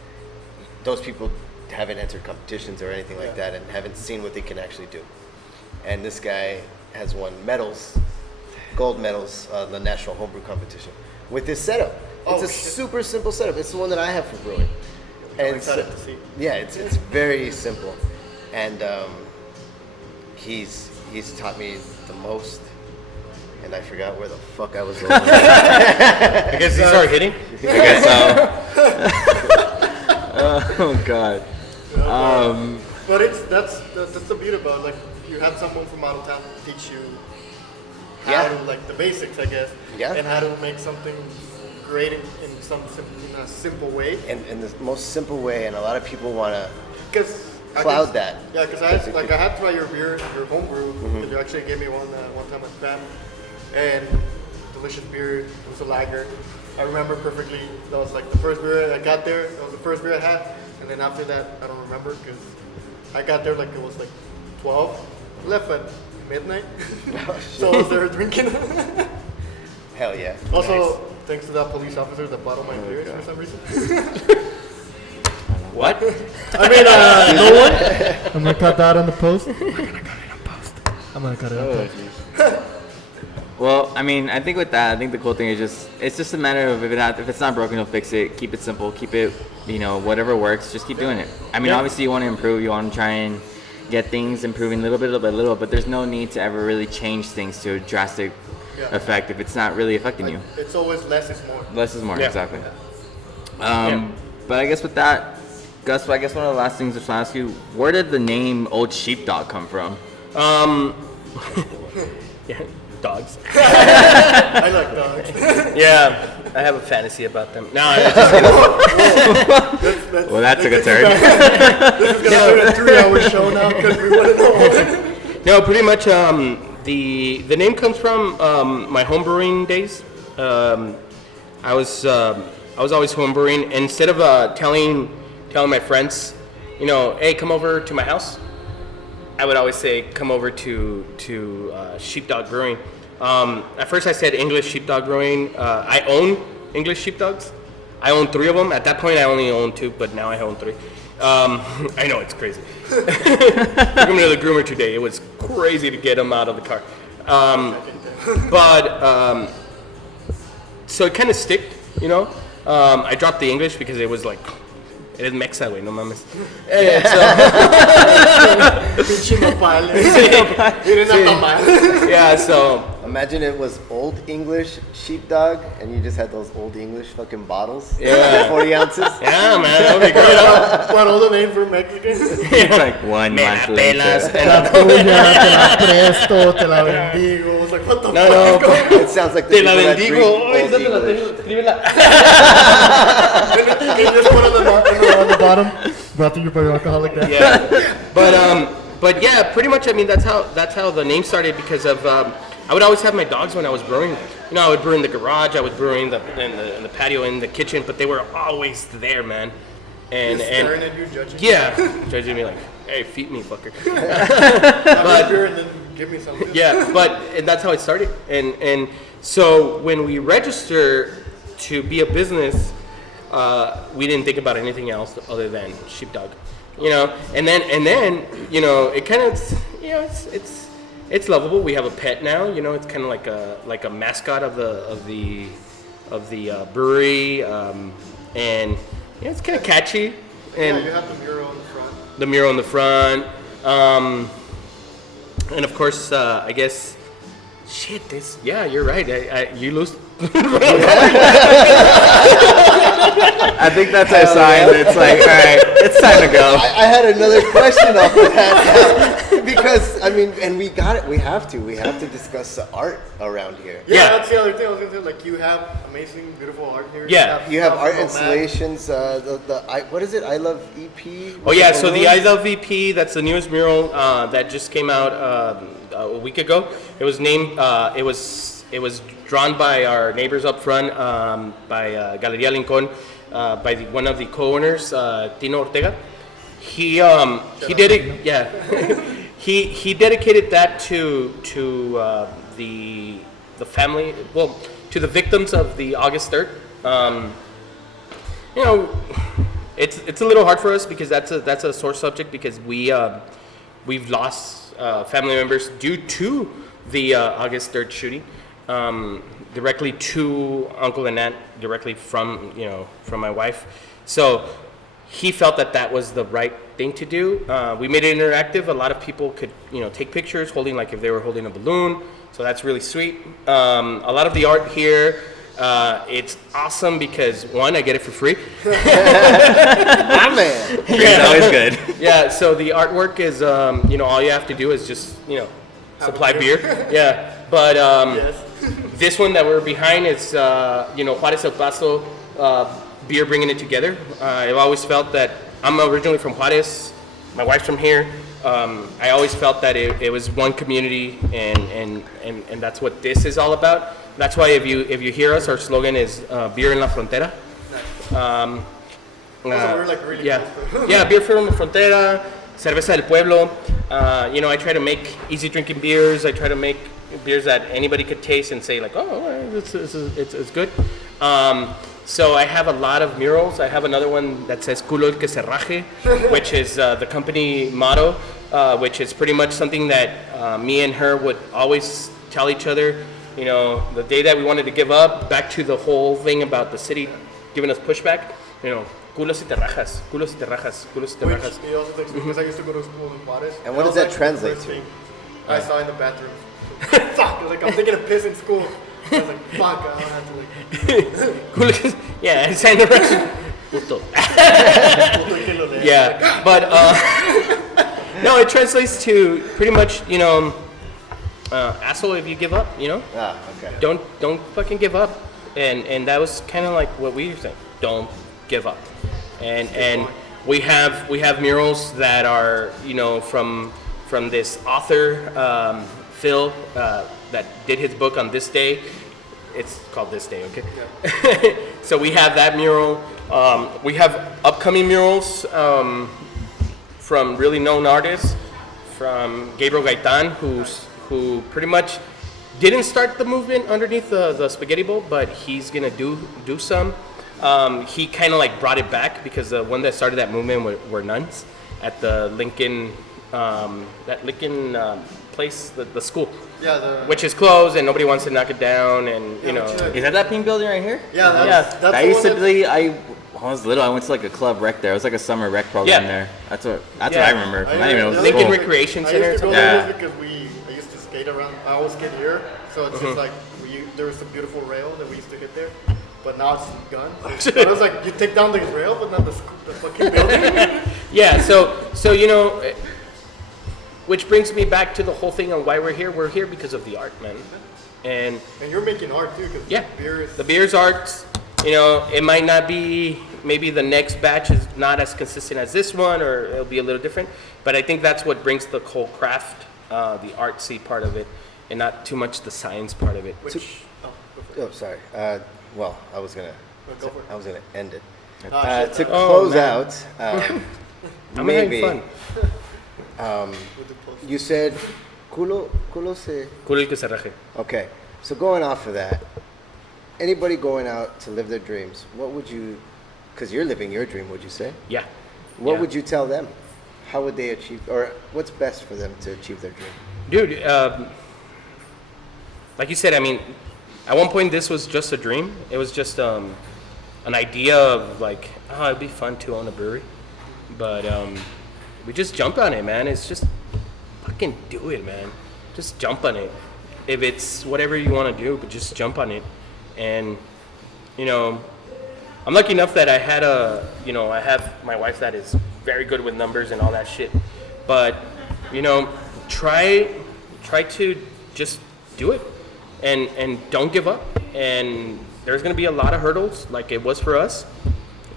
those people haven't entered competitions or anything like that and haven't seen what they can actually do. And this guy has won medals, gold medals, the national homebrew competition with this setup. It's a super simple setup. It's the one that I have for brewing. I'm excited to see. Yeah, it's very simple, and he's taught me the most. And I forgot where the fuck I was going. I guess you start hitting. I guess so. Oh God. But that's the beauty about it. Like, you have someone from out of town teach you how to, like, the basics, I guess, and how to make something great in a simple way. In the most simple way, and a lot of people want to cloud that. Yeah, because I had tried your beer, your homebrew. Mm-hmm. You actually gave me one time at FAM, and delicious beer. It was a lager. I remember perfectly. That was like the first beer I got there. That was the first beer I had, and then after that, I don't remember because I got there like it was like 12. Left at midnight, so I was there drinking. Hell yeah. Also, thanks to that police officer that bottled my beers for some reason. What? I mean, no one. I'm gonna cut that on the post. I'm gonna cut it on post. Well, I mean, I think with that, I think the cool thing is it's just a matter of if it's not broken, you'll fix it. Keep it simple. Keep it, whatever works. Just keep doing it. I mean, obviously you want to improve. You want to try and get things improving little by little, but there's no need to ever really change things to a drastic effect if it's not really affecting you. It's always less is more. Less is more, exactly. But I guess with that, Gus, I guess one of the last things I just want to ask you, where did the name Old Sheepdog come from? Dogs. I like dogs. Yeah, I have a fantasy about them. No, Well, that took a turn. This is gonna be a 3-hour show now because we want to know. No, pretty much the name comes from my home brewing days. I was always home brewing. Instead of telling my friends, hey, come over to my house, I would always say, come over to Sheepdog Brewing. At first I said English Sheepdog Brewing. I own English Sheepdogs. I own 3 of them. At that point I only owned 2, but now I own 3. I know, it's crazy. Took him to the groomer today. It was crazy to get him out of the car. So it kind of sticked, I dropped the English because it was like, eres mexa, güey, no mames. Yeah, so. Imagine it was Old English Sheepdog, and you just had those Old English fucking bottles. Yeah. 40 ounces. Yeah, man, that would be great. What all the name for Mexican? It's like 1 month later. Te la tuya, te la presto, te la bendigo. I was like, what the fuck? It sounds like the Te la people that drink bendigo. Old Esa te la English. tengo, escríbela. Can you just put on the bottom? Brought to you by Alcoholic Dad. Yeah, but yeah, pretty much. I mean, that's how the name started because of. I would always have my dogs when I was brewing. I would brew in the garage. I would brew in the patio, in the kitchen, but they were always there, man. And staring at you, judging. Yeah, judging me like, hey, feed me, fucker. But and then give me something. Yeah, and that's how it started. And so when we registered to be a business, we didn't think about anything else other than Sheepdog, And then it kind of, it's lovable. We have a pet now, It's kind of like a mascot of the brewery, and it's kind of catchy. And you have the mural in the front. The mural in the front, and of course, I guess. Shit, you're right. You lose. I think that's our sign. It's like, all right, it's time to go. I had another question off of that because and we got it. We have to discuss the art around here. Yeah, that's the other thing I was gonna say. Like, you have amazing, beautiful art here. Yeah. You have art installations. What is it? I Love EP. Oh yeah, so the I Love EP. That's the newest mural that just came out a week ago. It was named. It was drawn by our neighbors up front, by Galeria Lincoln, by one of the co-owners, Tino Ortega. He did it. Yeah, he dedicated that to the family. Well, to the victims of the August 3rd. It's a little hard for us because that's a sore subject because we've lost family members due to the August 3rd shooting. Directly to Uncle and Aunt, directly from my wife. So he felt that was the right thing to do. We made it interactive. A lot of people could take pictures holding, like if they were holding a balloon. So that's really sweet. A lot of the art here, it's awesome because one, I get it for free. My man. It's always good. Yeah. So the artwork is, all you have to do is just, supply beer. Yeah. But Yes. this one that we're behind is, Juarez El Paso beer bringing it together. I've always felt that I'm originally from Juarez. My wife's from here. I always felt that it was one community, and that's what this is all about. That's why if you hear us, our slogan is beer en la frontera. Also, we're like really Yeah, close. yeah, beer from la frontera, cerveza del pueblo. I try to make easy drinking beers. I try to make beers that anybody could taste and say like, oh, it's good. So I have a lot of murals. I have another one that says "Culo el que se raje," which is the company motto, which is pretty much something that me and her would always tell each other. The day that we wanted to give up, back to the whole thing about the city giving us pushback. Culo si te rajas, culo si te rajas, culo si te Which rajas. he also takes me because I used to go to school in Juarez. And what does was, that translate the first to? thing I saw in the bathroom. Fuck! I was like, I'm thinking of piss in school. I was like, fuck! I don't have to like. Yeah, it's in the Russian. Puto. Yeah, but no, it translates to pretty much, asshole if you give up, Ah, okay. Don't fucking give up, and that was kind of like what we were saying. Don't give up, and we have murals that are from this author Phil that did his book on this day. It's called This Day, okay? So we have that mural. We have upcoming murals from really known artists, from Gabriel Gaitan, who pretty much didn't start the movement underneath the spaghetti bowl, but he's gonna do some. He kind of like brought it back because the one that started that movement were nuns at the Lincoln, place, the school. Yeah, which is closed and nobody wants to knock it down, and you know. Is that pink building right here? Yeah, that's I the used one to be. When I was little, I went to like a club rec there. It was like a summer rec program there. That's what I remember. I didn't even know it was Lincoln cool. Recreation I Center. used to go Yeah. there because I used to skate around. I always skate here, so it's just like there was a beautiful rail that we used to hit there. But now it's gone. But it was like you take down the rail, but not the fucking building. Yeah, so you know, which brings me back to the whole thing on why we're here. We're here because of the art, man. And you're making art too, because the beer's art. You know, it might not be, maybe the next batch is not as consistent as this one, or it'll be a little different. But I think that's what brings the whole craft, the artsy part of it, and not too much the science part of it. Oh, sorry. Well, I was gonna end it. Shit. To close out, I'm maybe having fun. you said culo se. Culo el que se raje. Okay, so going off of that, anybody going out to live their dreams, what would you? Because you're living your dream, would you say? Yeah. What would you tell them? How would they achieve, or what's best for them to achieve their dream? Dude, like you said, I mean, at one point this was just a dream. It was just an idea of like, oh, it'd be fun to own a brewery. But we just jumped on it, man. It's just fucking do it, man. Just jump on it. If it's whatever you want to do, but just jump on it. And, you know, I'm lucky enough that I have my wife that is very good with numbers and all that shit. But, you know, try to just do it and don't give up. And there's going to be a lot of hurdles like it was for us,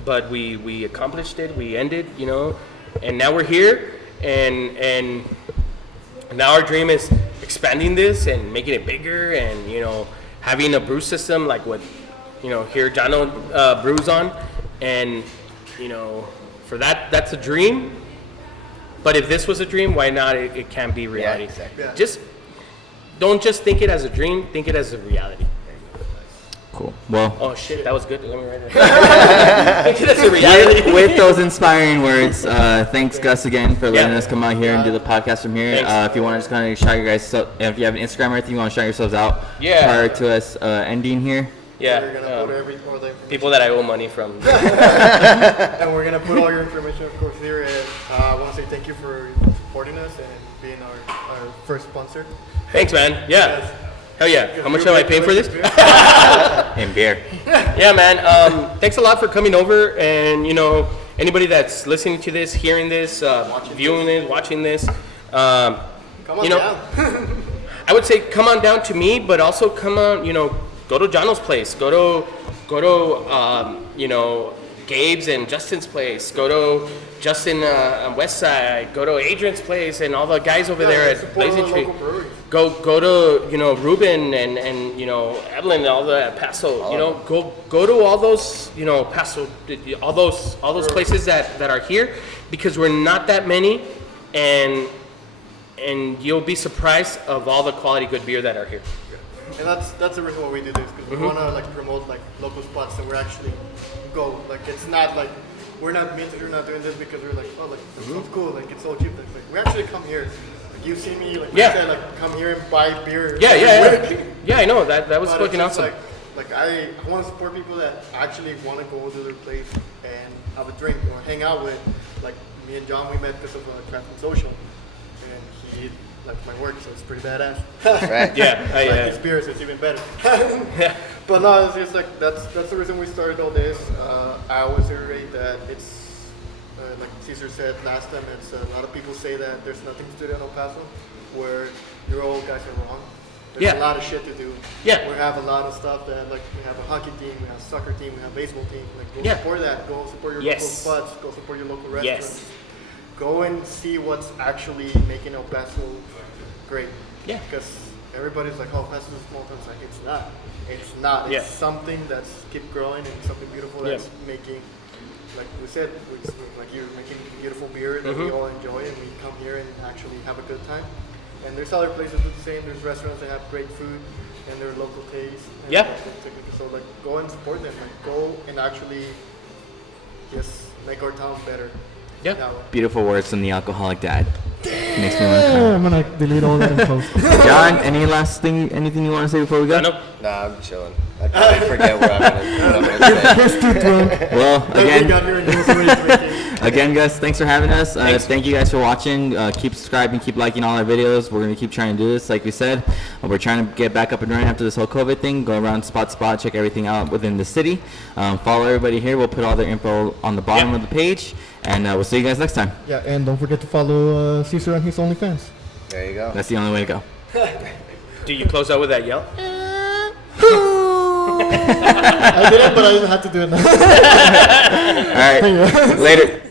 but we accomplished it. We ended, you know, and now we're here, and now our dream is expanding this and making it bigger, and, you know, having a brew system like what, you know, here Jono brews on. And, you know, for that's a dream. But if this was a dream, why not? It can be reality. Yeah, exactly. Yeah. Just don't just think it as a dream, think it as a reality. Cool. Well, Oh shit, that was good. Let me write it down. Think it as a reality. with those inspiring words, thanks Gus again for letting us come out here and do the podcast from here. Thanks. If you want to just kind of shout your guys, if you have an Instagram or anything, you want to shout yourselves out prior to us ending here. We're gonna Yeah, put all the information. people that I owe money from. And we're gonna put all your information, of course, here. And I want to say thank you for supporting us and being our first sponsor. Thanks, man. Yeah. Hell yeah. How much am I paying for this? And beer. Yeah, man. Thanks a lot for coming over, and, you know, anybody that's listening to this, hearing this, viewing this, watching this, Come on you know, down. I would say come on down to me, but also come on, you know, go to Jono's place, go to you know, Gabe's and Justin's place, go to Justin on West Side, go to Adrian's place, and all the guys over there at support all Blazing the Tree. local breweries. Go to, you know, Ruben and you know, Evelyn and all the at Paso. You know, go to all those, you know, Paso, all those places that are here, because we're not that many, and you'll be surprised of all the quality good beer that are here. And that's the reason why we do this, because we want to like promote like local spots that we're actually go. Like it's not like we're not doing this because we're like, oh, like this sounds cool, like it's so cheap. Like we actually come here. Like you see me, like I said, like come here and buy beer. Yeah, I know that was But fucking it's just awesome. Like I want to support people that actually want to go to their place and have a drink or hang out with. Like me and John, we met because of Craft and Social, and he liked my work, so it's pretty badass. Right? Like his beer, so it's even better. But no, it's just like that's the reason we started all this. I always reiterate that it's like Cesar said last time. It's a lot of people say that there's nothing to do in El Paso, where your old guys are wrong. There's a lot of shit to do. Yeah. We have a lot of stuff that, like, we have a hockey team, we have a soccer team, we have a baseball team. Like, go support that. Go support your local spots. Go support your local restaurants. Go and see what's actually making El Paso great. Yeah. Because everybody's like, oh, Paso is small town. It's like, it's not. It's not. It's Yeah. something that's keep growing and something beautiful that's making, like we said, like you're making beautiful beer that we all enjoy, and we come here and actually have a good time. And there's other places do the same. There's restaurants that have great food and their local taste. And Yeah. So like, go and support them. Like, go and actually just make our town better. Yeah. That way. Beautiful words from the alcoholic dad. Makes me want to I'm gonna delete all that in post. cry. John, anything you want to say before we go? Nope. Nah, I'm chilling. I probably forget what I'm gonna say. Well, Like, we got here and he was already drinking. again, guys, thanks for having us. Thank you guys for watching. Keep subscribing, keep liking all our videos. We're going to keep trying to do this, like we said. We're trying to get back up and running after this whole COVID thing. Go around spot to spot, check everything out within the city. Follow everybody here. We'll put all their info on the bottom of the page. And we'll see you guys next time. Yeah, and don't forget to follow Cesar on his OnlyFans. There you go. That's the only way to go. Do you close out with that yell? I did it, but I didn't have to do it now. All right. Later.